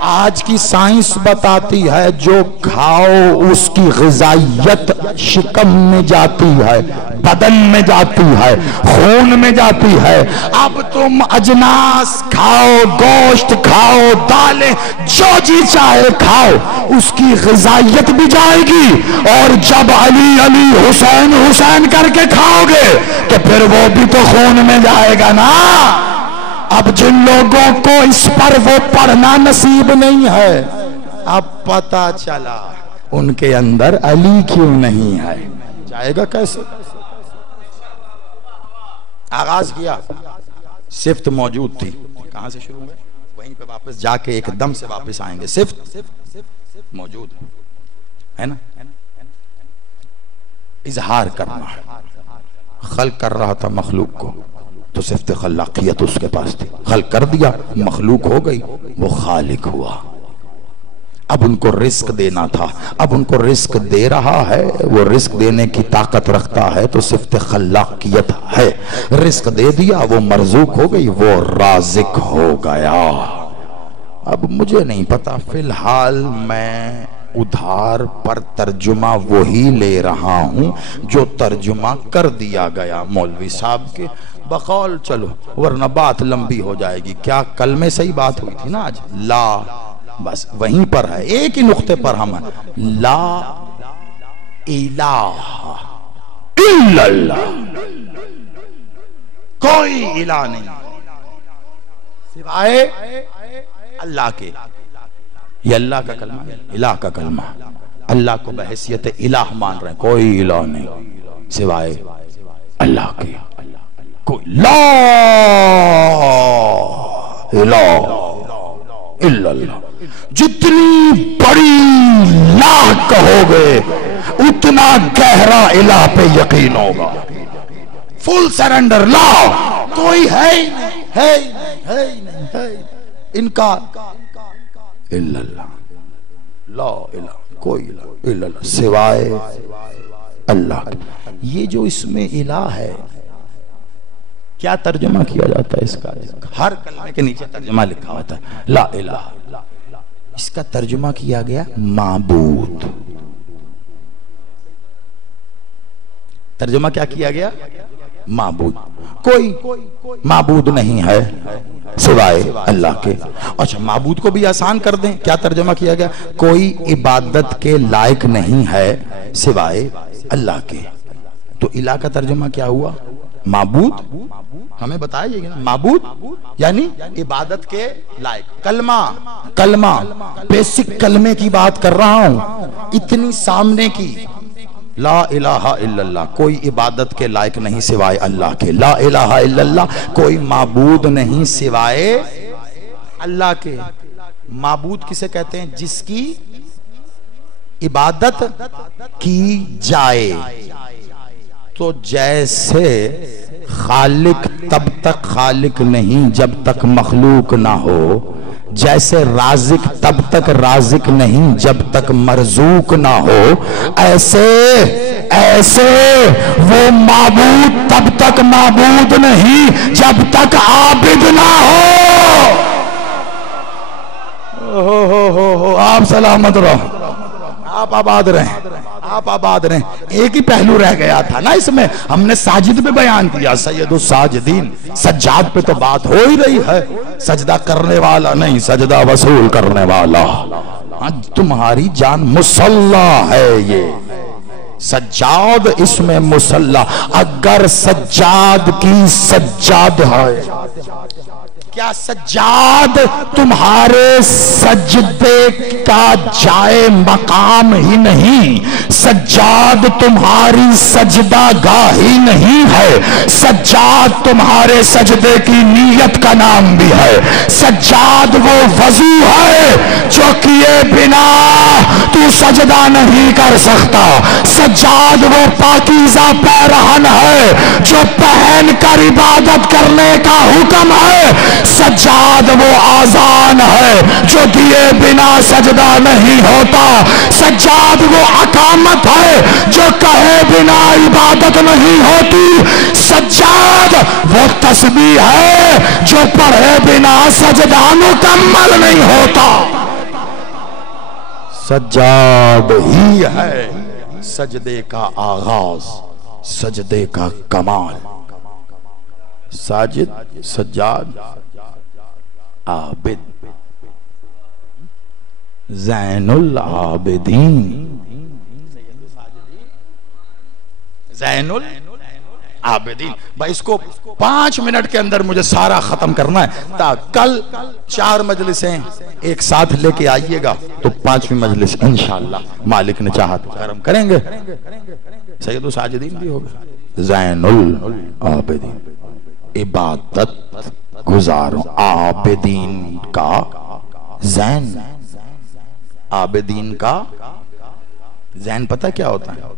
آج کی سائنس بتاتی ہے جو کھاؤ اس کی غذائیت شکم میں جاتی ہے، بدن میں جاتی ہے، خون میں جاتی ہے. اب تم اجناس کھاؤ، گوشت کھاؤ، دالیں جو جی چاہے کھاؤ اس کی غذائیت بھی جائے گی. اور جب علی علی حسین حسین کر کے کھاؤ گے تو پھر وہ بھی تو خون میں جائے گا نا. اب جن لوگوں کو اس پر وہ پڑھنا نصیب نہیں ہے اب پتہ چلا ان کے اندر علی کیوں نہیں ہے. جائے گا کیسے؟ آغاز کیا، صفت موجود تھی، کہاں سے شروع ہوئے؟ وہیں پہ واپس جا کے ایک دم سے واپس آئیں گے، صفت موجود ہے نا، اظہار کرنا، خلق کر رہا تھا مخلوق کو تو صفت خلاقیت اس کے پاس تھی، خلق کر دیا، مخلوق ہو گئی، وہ خالق ہوا۔ اب ان کو رزق دینا تھا، اب ان کو رزق دے رہا ہے، وہ رزق دینے کی طاقت رکھتا ہے تو صفت خلاقیت ہے، رزق دے دیا، وہ مرزوق ہو گئی، وہ رازق ہو گیا۔ اب مجھے نہیں پتا، فی الحال میں ادھار پر ترجمہ وہی لے رہا ہوں جو ترجمہ کر دیا گیا مولوی صاحب کے بقول، چلو ورنہ بات لمبی ہو جائے گی۔ کیا کلمے سے ہی بات ہوئی تھی نا آج؟ لا، بس وہیں پر ہے، ایک ہی نقطے پر ہم ہیں، لا الہ الا اللہ، کوئی الہ نہیں سوائے اللہ کے۔ یہ اللہ کا کلمہ ہے، الہ کا کلمہ، اللہ کو بحیثیت الہ مان رہے ہیں، کوئی الہ نہیں سوائے اللہ کے، کوئی لا الہ الا اللہ۔ جتنی بڑی لا کہو گے اتنا گہرا الہ پہ یقین ہوگا، فل سرنڈر، لا کوئی ہے ہی نہیں، ہے ہی نہیں، ہے ہی نہیں، ہے ہی نہیں، انکار الا اللہ، لا الہ، کوئی الہ الا اللہ سوائے اللہ۔ یہ جو اس میں الہ ہے، کیا ترجمہ کیا جاتا ہے اس کا؟ ہر کلمے کے نیچے ترجمہ لکھا ہوتا ہے، لا الہ، اس کا ترجمہ کیا گیا معبود۔ ترجمہ کیا کیا گیا؟ معبود، کوئی معبود نہیں ہے سوائے اللہ کے۔ اچھا، معبود کو بھی آسان کر دیں، کیا ترجمہ کیا گیا؟ کوئی عبادت کے لائق نہیں ہے سوائے اللہ کے۔ تو الہ کا ترجمہ کیا ہوا؟ معبود۔ ہمیں بتائیے گا نا، معبود یعنی عبادت کے لائق۔ کلمہ بیسک کلمے کی بات کر رہا ہوں، اتنی سامنے کی، لا الہ الا اللہ، کوئی عبادت کے لائق نہیں سوائے اللہ کے، لا الہ الا اللہ، کوئی معبود نہیں سوائے اللہ کے۔ معبود کسے کہتے ہیں؟ جس کی عبادت کی جائے۔ تو جیسے خالق تب تک خالق نہیں جب تک مخلوق نہ ہو، جیسے رازق تب تک رازق نہیں جب تک مرزوق نہ ہو، ایسے وہ معبود تب تک معبود نہیں جب تک عابد نہ ہو۔ آپ سلامت رہو، آپ آباد رہیں، آپ آباد رہیں۔ ایک ہی پہلو رہ گیا تھا نا اس میں، ہم نے ساجد پہ بیان کیا، سید الساجدین، سجاد پہ تو بات ہو ہی رہی ہے، سجدہ کرنے والا نہیں، سجدہ وصول کرنے والا۔ تمہاری جان مصلی ہے، یہ سجاد اس میں مصلی، اگر سجاد کی سجاد ہے، کیا سجاد تمہارے سجدے کا جائے مقام ہی نہیں، سجاد تمہاری سجدہ گاہ ہی نہیں ہے، سجاد تمہارے سجدے کی نیت کا نام بھی ہے، سجاد وہ وضو ہے جو کیے بنا تو سجدہ نہیں کر سکتا، سجاد وہ پاکیزہ پیرہن ہے جو پہن کر عبادت کرنے کا حکم ہے، سجاد وہ آذان ہے جو دیے بنا سجدہ نہیں ہوتا، سجاد وہ اقامت ہے جو کہے بنا عبادت نہیں ہوتی، سجاد وہ تسبیح ہے جو پڑھے بنا سجدہ مکمل نہیں ہوتا۔ سجاد ہی ہے سجدے کا آغاز، سجدے کا کمال۔ ساجد، سجاد، عابد، زین العابدین، زین العابدین۔ بھائی اس کو 5 منٹ کے اندر مجھے سارا ختم کرنا ہے، تاکہ کل 4 مجلسیں ایک ساتھ لے کے آئیے گا تو 5ویں مجلس انشاءاللہ مالک نے چاہا تو کرم کریں گے، سید الساجدین بھی ہوگا، زین العابدین۔ عبادت گزاروں. عابدین کا زین. عابدین کا زین پتہ کیا ہوتا ہے؟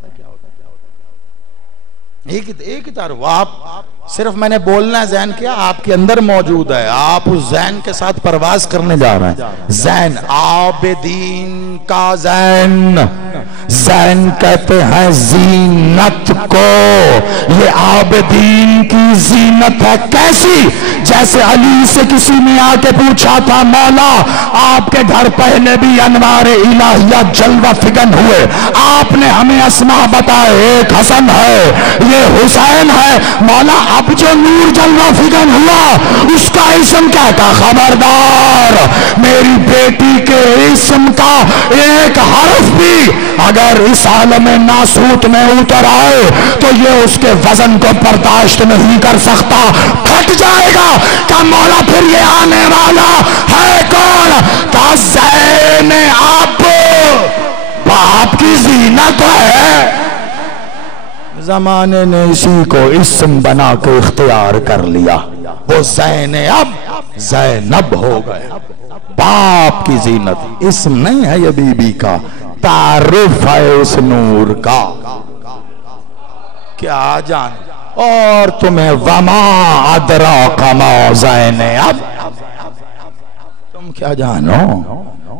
ایک ہی تعارف. آپ صرف میں نے بولنا ہے زین کیا آپ کے اندر موجود ہے. آپ اس زین کے ساتھ پرواز کرنے جا رہے ہیں. زین عابدین کا زین. زین کہتے ہیں زینت کو. یہ عابدین کی زینت ہے. کیسی؟ جیسے علی سے کسی نے آ کے پوچھا تھا مولا آپ کے گھر پہلے بھی انوار الہیہ جلوہ فگن ہوئے, آپ نے ہمیں اسماء بتائے, ایک حسن ہے یہ حسین ہے, مولا اب جو نور جلوہ فگن ہوا اس کا اسم کیا تھا؟ خبردار میری بیٹی کے اسم کا ایک حرف بھی اگر اس عالم ناسوت میں اتر آئے تو یہ اس کے وزن کو برداشت نہیں کر سکتا, پھٹ جائے گا. کہ مولا پھر یہ آنے والا ہے کون؟ کہ زین آپ باپ کی زینت ہے. زمانے نے اسی کو اسم بنا کے اختیار کر لیا, وہ زینب ہو گئے. باپ کی زینت اسم نہیں ہے یہ بی بی کا, تعارف ہے اس نور کا. کیا جان اور تمہیں وما ادراک ما زینب, تم کیا جانو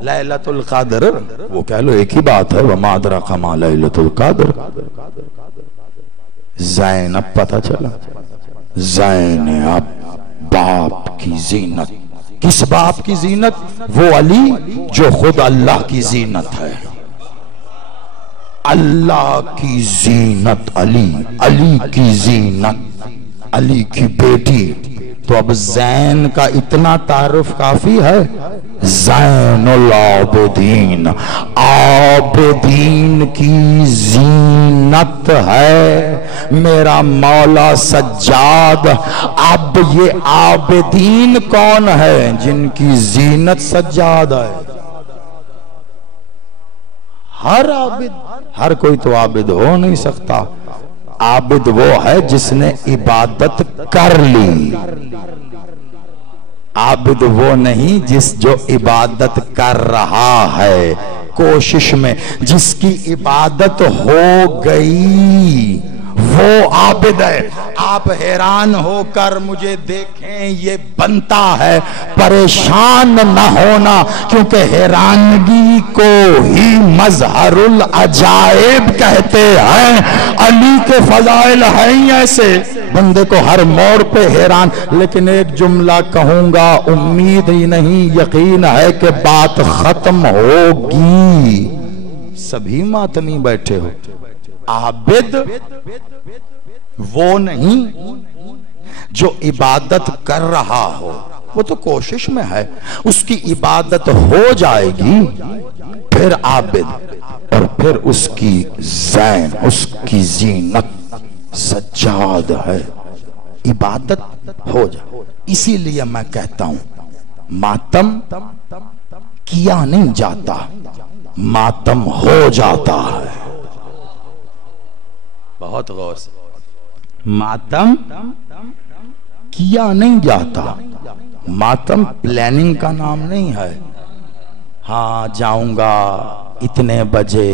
لیلۃ القدر؟ وہ کہہ لو ایک ہی بات ہے, وما ادراک ما لیلۃ القدر. زینب پتہ چلا. زینب باپ کی زینت. کس باپ کی زینت؟ وہ علی جو خود اللہ کی زینت ہے. اللہ کی زینت علی, علی کی زینت, علی کی بیٹی. تو اب زین کا اتنا تعارف کافی ہے. زین العابدین, عابدین کی زینت ہے میرا مولا سجاد. اب یہ عابدین کون ہے جن کی زینت سجاد ہے؟ ہر عابد, ہر کوئی تو عابد ہو نہیں سکتا. عابد وہ ہے جس نے عبادت کر لی. عابد وہ نہیں جس جو عبادت کر رہا ہے کوشش میں. جس کی عبادت ہو گئی وہ عابد ہے. آپ حیران ہو کر مجھے دیکھیں, یہ بنتا ہے پریشان نہ ہونا, کیونکہ حیرانگی کو ہی مظہر العجائب کہتے ہیں. علی کے فضائل ہیں ایسے بندے کو ہر موڑ پہ حیران. لیکن ایک جملہ کہوں گا, امید ہی نہیں یقین ہے کہ بات ختم ہوگی. سبھی ماتمی بیٹھے ہو. عابد وہ نہیں جو عبادت کر رہا ہو, وہ تو کوشش میں ہے, اس کی عبادت ہو جائے گی پھر عابد, اور پھر اس کی زین, اس کی زینت سجاد ہے. عبادت ہو جائے. اسی لیے میں کہتا ہوں ماتم کیا نہیں جاتا, ماتم ہو جاتا ہے. بہت غور سے. ماتم کیا نہیں جاتا. ماتم پلاننگ کا نام نہیں ہے. ہاں جاؤں گا اتنے بجے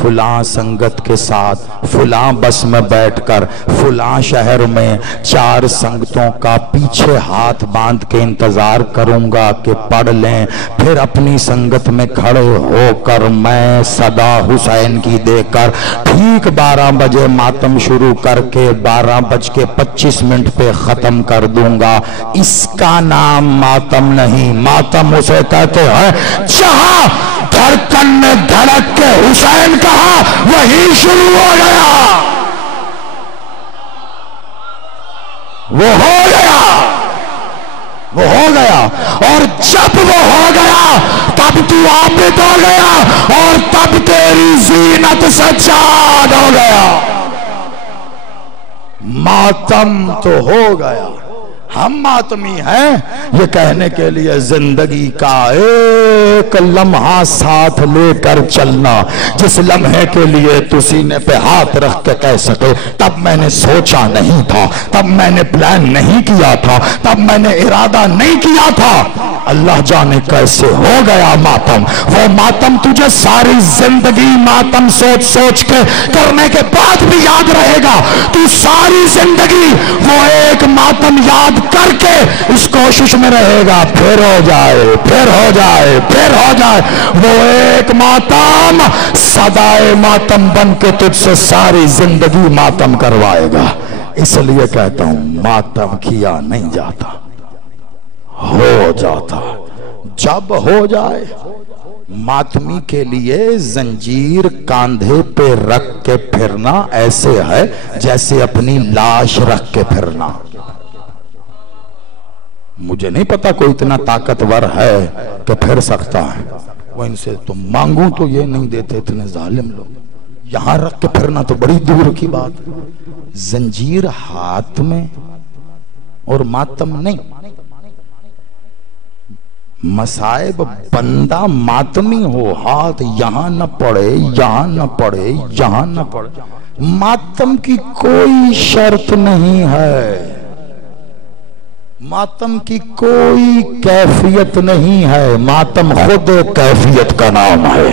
فلاں سنگت کے ساتھ فلاں بس میں بیٹھ کر فلاں شہر میں 4 سنگتوں کا پیچھے ہاتھ باندھ کے انتظار کروں گا کہ پڑھ لیں, پھر اپنی سنگت میں کھڑے ہو کر میں صدا حسین کی دے کر ٹھیک 12 بجے ماتم شروع کر کے 12:25 پہ ختم کر دوں گا. اس کا نام ماتم نہیں. ماتم اسے کہتے ہیں جہاں دھڑکن میں دھڑک کے حسین کہا وہی شروع ہو گیا, وہ ہو گیا, وہ ہو گیا. اور جب وہ ہو گیا تب تو عابد ہو گیا, اور تب تیری زینت سجاد ہو گیا. ماتم تو ہو گیا. ہم ماتمی ہیں یہ کہنے کے لیے زندگی کا ایک لمحہ ساتھ لے کر چلنا، جس لمحے کے لیے تو سینے پہ ہاتھ رکھ کے کہہ سکے تب میں نے سوچا نہیں تھا، تب میں نے پلان نہیں کیا تھا، تب میں نے ارادہ نہیں کیا تھا، اللہ جانے کیسے ہو گیا ماتم۔ وہ ماتم تجھے ساری زندگی ماتم سوچ سوچ کے کرنے کے بعد بھی یاد رہے گا، تو ساری زندگی وہ ایک ماتم یاد کر کے اس کوشش میں رہے گا پھر ہو جائے، پھر ہو جائے، پھر ہو جائے۔ وہ ایک ماتم صدائے ماتم بن کے تجھ سے ساری زندگی ماتم کروائے گا۔ اس لیے کہتا ہوں ماتم کیا نہیں جاتا، ہو جاتا۔ جب ہو جائے ماتمی کے لیے زنجیر کاندھے پہ رکھ کے پھرنا ایسے ہے جیسے اپنی لاش رکھ کے پھرنا۔ مجھے نہیں پتا کوئی اتنا طاقتور ہے کہ پھر سکتا ہے، وہ ان سے تو مانگوں تو یہ نہیں دیتے، اتنے ظالم لوگ۔ یہاں رکھ کے پھرنا تو بڑی دور کی بات، زنجیر ہاتھ میں اور ماتم نہیں۔ مصائب بندہ ماتمی ہو، ہاتھ یہاں نہ پڑے، یہاں نہ پڑے، یہاں نہ پڑے، ماتم کی کوئی شرط نہیں ہے، ماتم کی کوئی کیفیت نہیں ہے، ماتم خود کیفیت کا نام ہے۔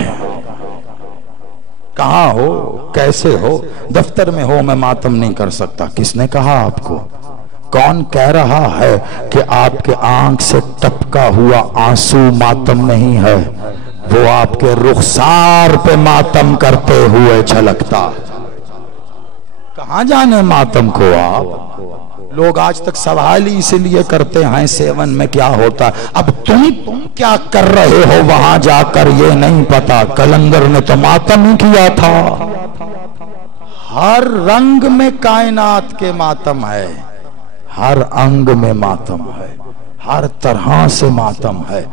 کہاں ہو، کیسے ہو، دفتر میں ہو میں ماتم نہیں کر سکتا، کس نے کہا آپ کو؟ کون کہہ رہا ہے کہ آپ کے آنکھ سے ٹپکا ہوا آنسو ماتم نہیں ہے؟ وہ آپ کے رخسار پہ ماتم کرتے ہوئے چھلکتا۔ کہاں جانے ماتم کو آپ؟ لوگ آج تک سوال ہی اسی لیے کرتے ہیں 7 میں کیا ہوتا ہے، اب تم کیا کر رہے ہو وہاں جا کر یہ نہیں پتا۔ کلندر نے تو ماتم ہی کیا تھا۔ ہر رنگ میں کائنات کے ماتم ہے، ہر انگ میں ماتم ہے، ہر طرح سے ماتم ہے۔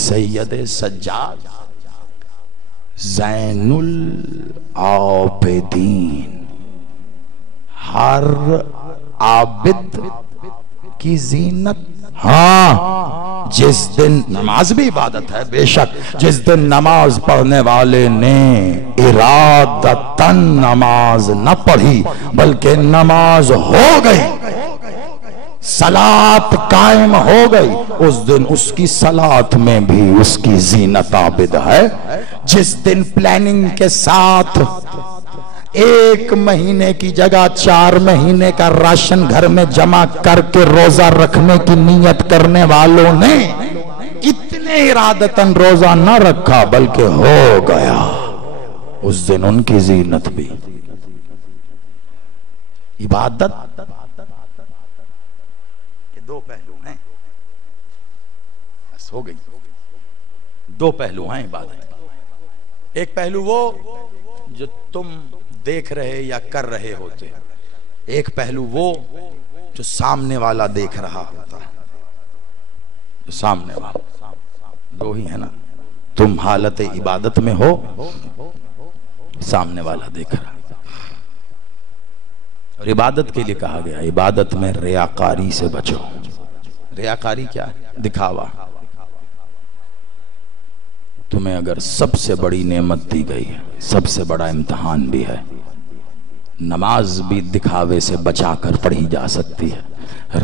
سید سجاد زین العابدین، ہر عابد کی زینت، ہاں جس دن نماز بھی عبادت ہے بے شک، جس دن نماز پڑھنے والے نے ارادتاً نماز نہ پڑھی بلکہ نماز ہو گئی، صلاۃ قائم ہو گئی، اس دن اس کی صلاۃ میں بھی اس کی زینت عابد ہے۔ جس دن پلاننگ کے ساتھ 1 مہینے کی جگہ 4 مہینے کا راشن گھر میں جمع کر کے روزہ رکھنے کی نیت کرنے والوں نے اتنے ارادتاً روزہ نہ رکھا بلکہ ہو گیا، اس دن ان کی زینت بھی۔ عبادت کے 2 پہلو ہیں، بس ہو گئی، 2 پہلو ہیں عبادت۔ ایک پہلو وہ جو تم دیکھ رہے یا کر رہے ہوتے، ایک پہلو وہ جو سامنے والا دیکھ رہا ہوتا ہے، جو سامنے والا، 2 ہی ہے نا۔ تم حالت عبادت میں ہو، سامنے والا دیکھ رہا۔ اور عبادت کے لیے کہا گیا عبادت میں ریاکاری سے بچو۔ ریاکاری کیا ہے؟ دکھاوا۔ تمہیں اگر سب سے بڑی نعمت دی گئی ہے، سب سے بڑا امتحان بھی ہے، نماز بھی دکھاوے سے بچا کر پڑھی جا سکتی ہے،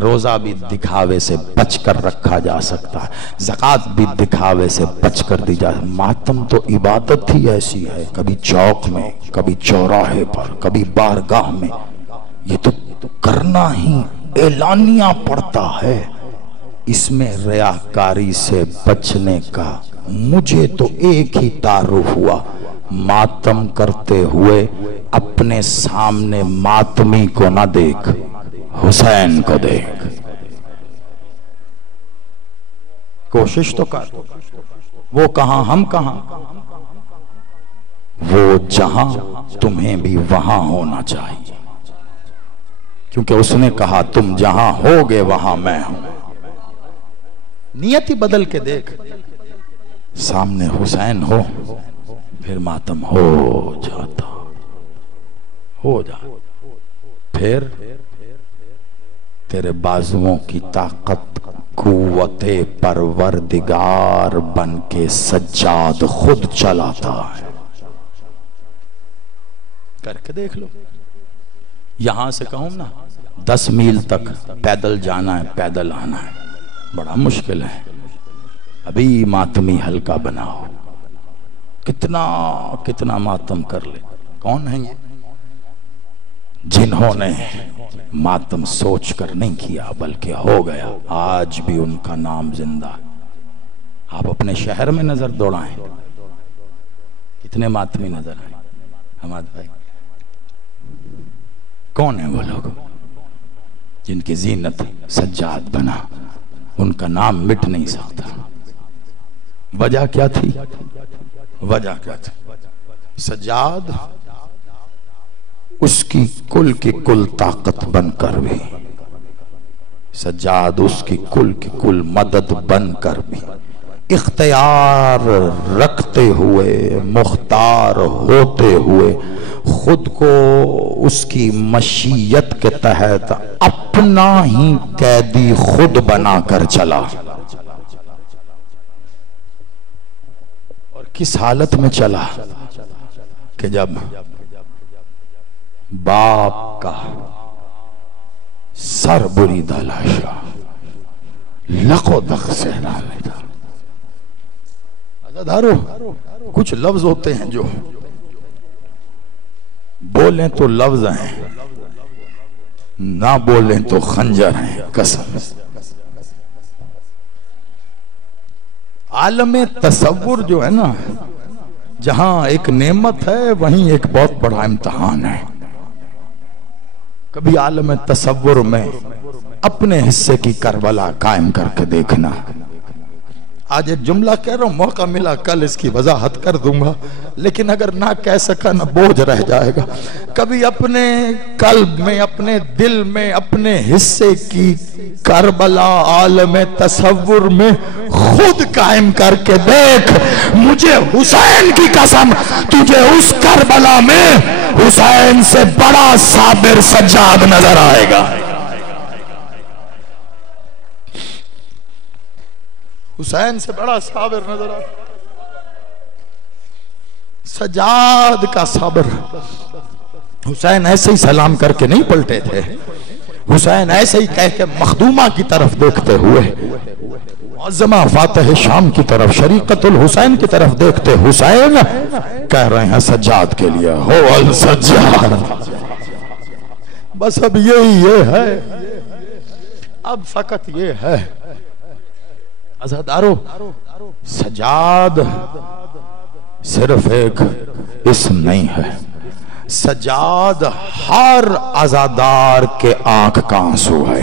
روزہ بھی دکھاوے سے بچ کر رکھا جا سکتا ہے، زکوٰۃ بھی دکھاوے سے بچ کر دی جا سکتی ہے۔ ماتم تو عبادت ہی ایسی ہے، کبھی چوک میں، کبھی چوراہے پر، کبھی بارگاہ میں، یہ تو کرنا ہی اعلانیہ پڑتا ہے۔ اس میں ریاکاری سے بچنے کا مجھے تو ایک ہی تعارف ہوا، ماتم کرتے ہوئے اپنے سامنے ماتمی کو نہ دیکھ، حسین کو دیکھ۔ کوشش تو کر، وہ کہاں ہم کہاں، وہ جہاں تمہیں بھی وہاں ہونا چاہیے، کیونکہ اس نے کہا تم جہاں ہوگے وہاں میں ہوں۔ نیت ہی بدل کے دیکھ، سامنے حسین ہو پھر ماتم ہو جاتا، ہو جاتا۔ پھر تیرے بازوؤں کی طاقت قوت پروردگار بن کے سجاد خود چلاتا ہے. کر کے دیکھ لو. یہاں سے کہوں نا 10 میل تک پیدل جانا ہے، پیدل آنا ہے، بڑا مشکل ہے. ابھی ماتمی ہلکا بناؤ. کتنا ماتم کر لے. کون ہیں یہ؟ جنہوں نے ماتم سوچ کر نہیں کیا بلکہ ہو گیا، آج بھی ان کا نام زندہ ہے. آپ اپنے شہر میں نظر دوڑائیں، کتنے ماتمی نظر آئیں. حماد بھائی کون ہیں وہ لوگ جن کی زینت سجاد بنا؟ ان کا نام مٹ نہیں سکتا. وجہ کیا تھی؟ وجہ کیا تھی؟ سجاد اس کی کل طاقت بن کر بھی، سجاد اس کی کل مدد بن کر بھی، اختیار رکھتے ہوئے، مختار ہوتے ہوئے، خود کو اس کی مشیت کے تحت اپنا ہی قیدی خود بنا کر چلا. اور کس حالت میں چلا کہ جب باپ کا سر بریدہ لاشا لقو دخ سے نامے تھا. عزادارو کچھ لفظ ہوتے ہیں جو بولیں تو لفظ ہیں، نہ بولیں تو خنجر ہیں. قسم عالم تصور جو ہے نا، جہاں ایک نعمت ہے وہیں ایک بہت بڑا امتحان ہے. کبھی عالم تصور میں اپنے حصے کی کربلا قائم کر کے دیکھنا. آج ایک جملہ کہہ رہا ہوں، موقع ملا کل اس کی وضاحت کر دوں گا، لیکن اگر نہ کہہ سکا نہ بوجھ رہ جائے گا. کبھی اپنے قلب میں، اپنے دل میں اپنے حصے کی کربلا عالم تصور میں خود قائم کر کے دیکھ. مجھے حسین کی قسم، تجھے اس کربلا میں حسین سے بڑا صابر سجاد نظر آئے گا. حسین سے بڑا صابر نظر آئے. سجاد کا صبر. حسین ایسے ہی سلام کر کے نہیں پلٹے تھے. حسین ایسے ہی کہہ کے مخدومہ کی طرف دیکھتے ہوئے، معظمہ فاتح شام کی طرف، شریقت الحسین کی طرف دیکھتے، حسین کہہ رہے ہیں سجاد کے لیے ہو السجاد. بس اب یہ ہے، اب فقط یہ ہے. عزادارو سجاد صرف ایک اسم نہیں ہے. سجاد ہر عزادار کے آنکھ کا آنسو ہے.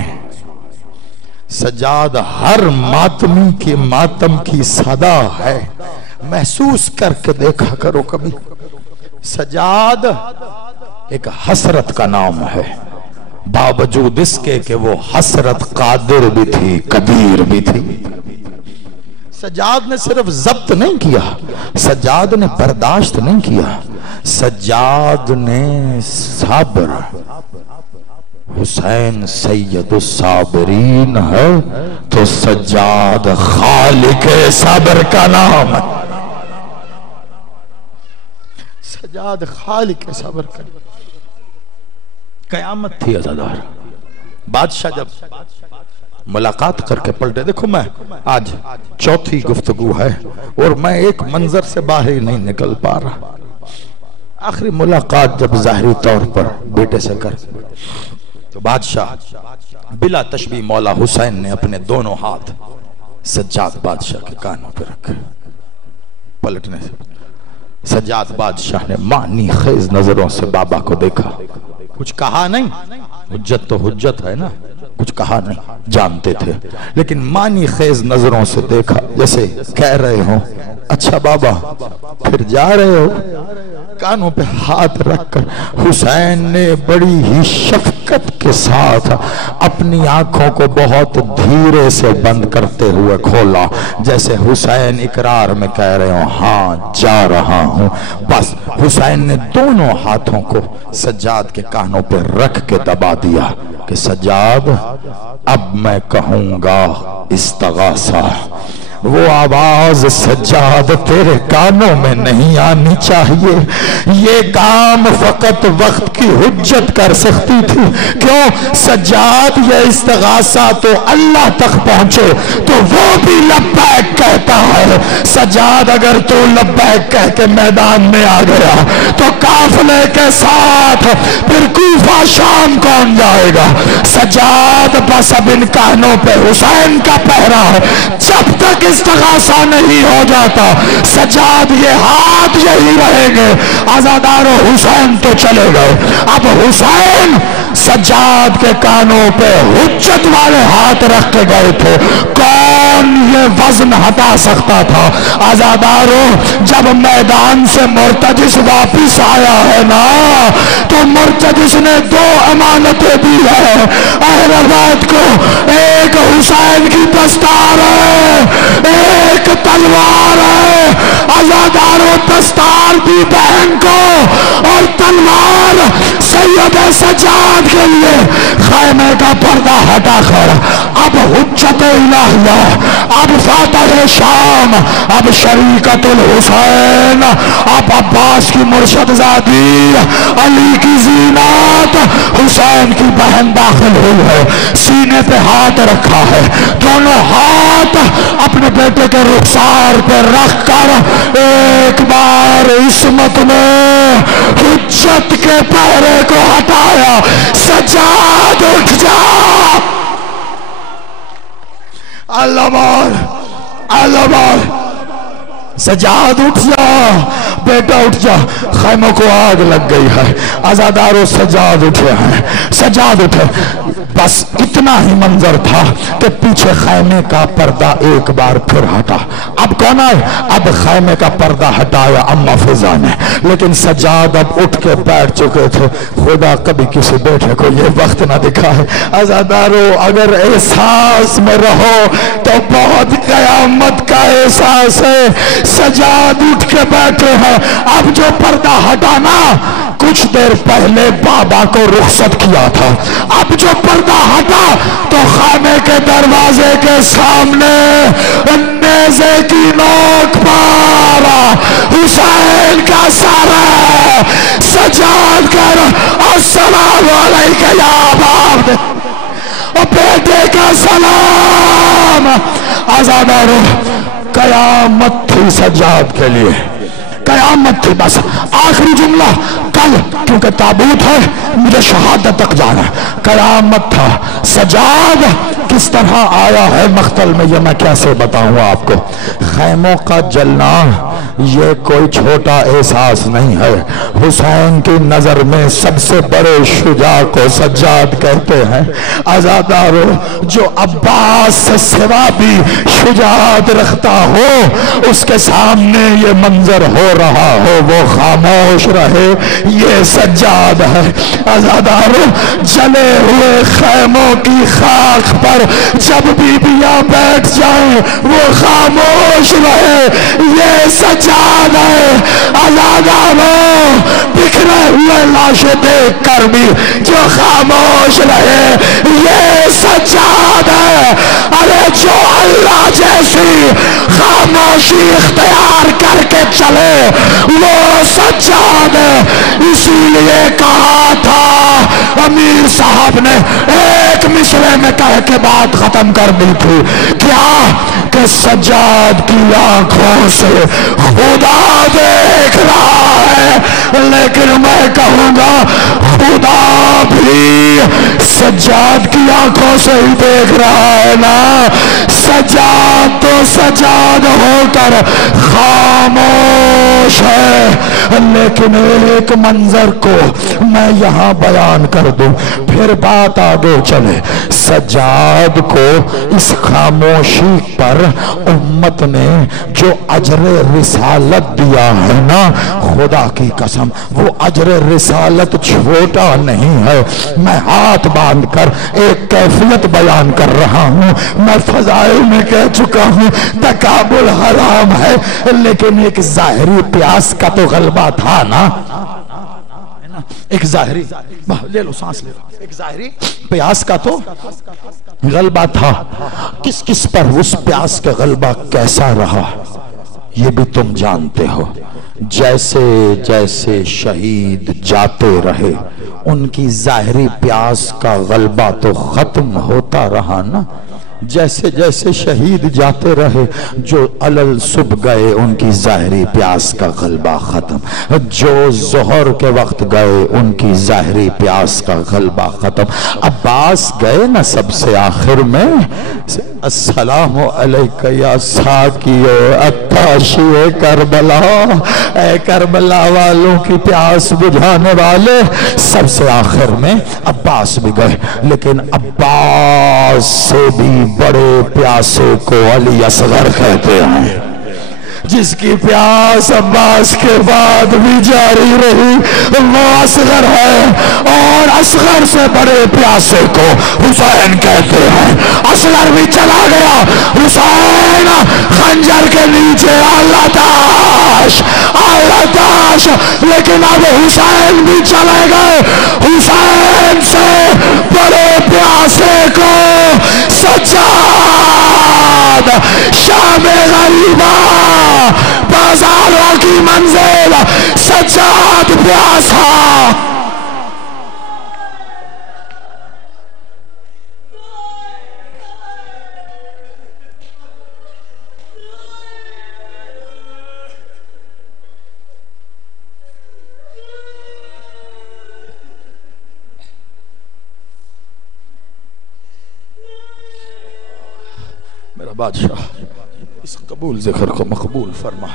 سجاد ہر ماتمی کی ماتم کی صدا ہے. محسوس کر کے دیکھا کرو کبھی. سجاد ایک حسرت کا نام ہے، باوجود اس کے کہ وہ حسرت قادر بھی تھی، قدیر بھی تھی. سجاد نے صرف ضبط نہیں کیا، سجاد نے برداشت نہیں کیا، سجاد نے صبر. حسین سید الصابرین ہے تو سجاد خالق صبر کا نام ہے. سجاد خالق صبر کا. قیامت تھی عزادار. بادشاہ جب ملاقات کر کے پلٹے، دیکھو میں آج چوتھی گفتگو ہے اور میں ایک منظر سے باہر ہی نہیں نکل پا رہا. آخری ملاقات جب ظاہری طور پر بیٹے سے کر تو بادشاہ بلا تشبیہ مولا حسین نے اپنے دونوں ہاتھ سجاد بادشاہ کے کانوں پہ رکھے. پلٹنے سے سجاد بادشاہ نے معنی خیز نظروں سے بابا کو دیکھا. کچھ کہا نہیں، حجت تو حجت ہے نا، کچھ کہا نہیں، جانتے تھے، لیکن معنی خیز نظروں سے دیکھا، جیسے کہہ رہے ہوں اچھا بابا پھر جا رہے ہو. کانوں پہ ہاتھ رکھ کر حسین نے بڑی ہی شفقت کے ساتھ اپنی آنکھوں کو بہت دھیرے سے بند کرتے ہوئے کھولا، جیسے حسین اقرار میں کہہ رہے ہوں ہاں جا رہا ہوں۔ بس حسین نے دونوں ہاتھوں کو سجاد کے کانوں پہ رکھ کے دبا دیا کہ سجاد اب میں کہوں گا استغاثہ۔ وہ آواز سجاد تیرے کانوں میں نہیں آنی چاہیے، یہ کام فقط وقت کی حجت کر سکتی تھی۔ کیوں؟ سجاد یہ استغاثہ تو اللہ تک پہنچے تو وہ بھی لبیک کہتا ہے۔ سجاد اگر تو لبیک کہہ کے میدان میں آ گیا تو قافلے کے ساتھ پھر کوفہ شام کون جائے گا؟ سجاد بس اب ان کانوں پہ حسین کا پہرا ہے، جب تک استغاثہ نہیں ہو جاتا سجاد یہ ہاتھ یہی رہیں گے۔ آزادارو حسین تو چلے گئے، اب حسین سجاد کے کانوں پہ حجت والے ہاتھ رکھ کے گئے تھے۔ کون یہ وزن ہٹا سکتا تھا؟ آزادارو جب میدان سے مرتجس واپس آیا ہے نا تو مرتجس نے دو امانتیں دی ہے اہل بیت کو، ایک حسین کی دستار ہے، ایک تلوار ہے۔ آزادارو دستار دی بہن کو اور تلوار سید سجاد کے لیے۔ خیمے کا پردہ ہٹا کر اب حجت الہیہ، اب فاتح شام، اب شریکت الحسین، اب عباس کی مرشد زادی، علی کی زینات، حسین کی بہن داخل ہوئی ہے، سینے پہ ہاتھ رکھا ہے، دونوں ہاتھ اپنے بیٹے کے رخسار پہ رکھ کر ایک بار عصمت نے حجت کے پہرے کو ہٹایا۔ سجاد اٹھ جا، اللہ بار، اللہ بار، سجاد اٹھ جا بیٹا اٹھ جا، خیموں کو آگ لگ گئی ہے۔ آزادارو سجاد اٹھے ہیں، سجاد اٹھے، بس اتنا ہی منظر تھا کہ پیچھے خیمے کا پردہ ایک بار پھر ہٹا۔ اب کون آئے؟ اب خیمے کا پردہ ہٹایا اما فضا نے، لیکن سجاد اب اٹھ کے بیٹھ چکے تھے۔ خدا کبھی کسی بیٹے کو یہ وقت نہ دکھائے۔ آزادارو اگر احساس میں رہو تو بہت قیامت کا احساس ہے۔ سجاد اٹھ کے بیٹھے ہیں، اب جو پردہ ہٹانا کچھ دیر پہلے بابا کو رخصت کیا تھا، اب جو پردہ ہٹا تو خیمے کے دروازے کے سامنے نیزے کی نوک پر حسین کا سر ہے۔ سجاد کر السلام علیکہ یا باپ، بیٹے کا سلام۔ آزادارو قیامت تھی سجاد کے لیے، قیامت تھی، بس آخری جملہ کل کیونکہ تابوت ہے مجھے شہادت تک جانا ہے۔ قیامت تھا، سجاد کس طرح آیا ہے مقتل میں یہ میں کیسے بتاؤں آپ کو۔ خیموں کا جلنا یہ کوئی چھوٹا احساس نہیں ہے۔ حسین کی نظر میں سب سے بڑے شجاع کو سجاد کہتے ہیں۔ آزادارو جو عباس سے سوا بھی شجاعت رکھتا ہو اس کے سامنے یہ منظر ہو رہا ہو وہ خاموش رہے، یہ سجاد ہے۔ آزادارو جلے ہوئے خیموں کی خاک پر جب بیبیاں بیٹھ جائیں وہ خاموش رہے، یہ سجاد ہے۔ آزادارو بکھرے ہوئے لاشیں دیکھ کر بھی جو خاموش رہے یہ سجاد ہے۔ ارے جو اللہ جیسی خاموشی اختیار کر کے چلے وہ سجاد ہے۔ اسی لیے کہا تھا امیر صاحب نے ایک مصرے میں کہہ کے بات ختم کر دی تھی، کیا کہ سجاد کی آنکھوں سے خدا دیکھ رہا ہے، لیکن میں کہوں گا خدا بھی سجاد کی آنکھوں سے ہی دیکھ رہا ہے نا۔ سجاد تو سجاد ہو کر خاموش ہے، لیکن ایک منظر کو میں یہاں بیان کر دوں پھر بات آگے چلے۔ سجاد کو اس خاموشی پر امت نے جو اجر رسالت دیا ہے نا، خدا کی قسم وہ اجر رسالت چھوٹا نہیں ہے۔ میں ہاتھ باندھ کر ایک کیفیت بیان کر رہا ہوں، میں فضائل میں کہہ چکا ہوں تکابر حرام ہے، لیکن ایک ظاہری پیاس کا تو غلبہ تھا نا، ایک ظاہری، لے لو سانس لے لو، ایک ظاہری پیاس کا تو غلبہ تھا۔ کس کس پر اس پیاس کا غلبہ کیسا رہا یہ بھی تم جانتے ہو۔ جیسے جیسے شہید جاتے رہے ان کی ظاہری پیاس کا غلبہ تو ختم ہوتا رہا نا، جیسے جیسے شہید جاتے رہے جو علل صبح گئے ان کی ظاہری پیاس کا غلبہ ختم، جو ظہر کے وقت گئے ان کی ظاہری پیاس کا غلبہ ختم۔ عباس گئے نا سب سے آخر میں، السلام علیکہ یا ساقی عطاشی کربلا، اے کربلا والوں کی پیاس بجھانے والے، سب سے آخر میں عباس بھی گئے، لیکن عباس سے بھی بڑے پیاسے کو علی اصغر کہتے ہیں، جس کی پیاس عباس کے بعد بھی جاری رہی وہ اصغر ہے، اور اصغر سے بڑے پیاسے کو حسین کہتے ہیں۔ اصغر بھی چلا گیا، حسین خنجر کے نیچے اللہ تاش، لیکن اب حسین بھی چلے گئے، حسین سے بڑے پیاسے کو سجاد شام غریبہ بازاروں کی منزل سجاد پیاسا۔ میرا بادشاہ اس قبول ذکر کو مقبول فرما،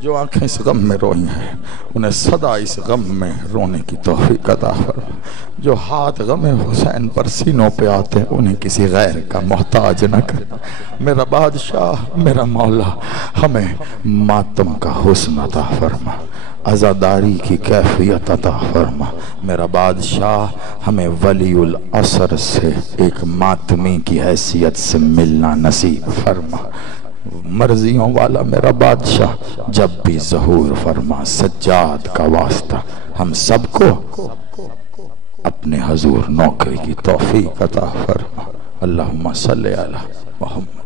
جو آنکھیں اس غم میں روئی ہیں انہیں صدا اس غم میں رونے کی توفیق عطا فرما، جو ہاتھ غم حسین پر سینوں پہ آتے انہیں کسی غیر کا محتاج نہ کر۔ میرا بادشاہ میرا مولا ہمیں ماتم کا حسن عطا فرما، عزاداری کی کیفیت عطا فرما۔ میرا بادشاہ ہمیں ولی العصر سے ایک ماتمی کی حیثیت سے ملنا نصیب فرما۔ مرضیوں والا میرا بادشاہ جب بھی ظہور فرما، سجاد کا واسطہ ہم سب کو اپنے حضور نوکری کی توفیق عطا فرما۔ اللہم صلی علی محمد۔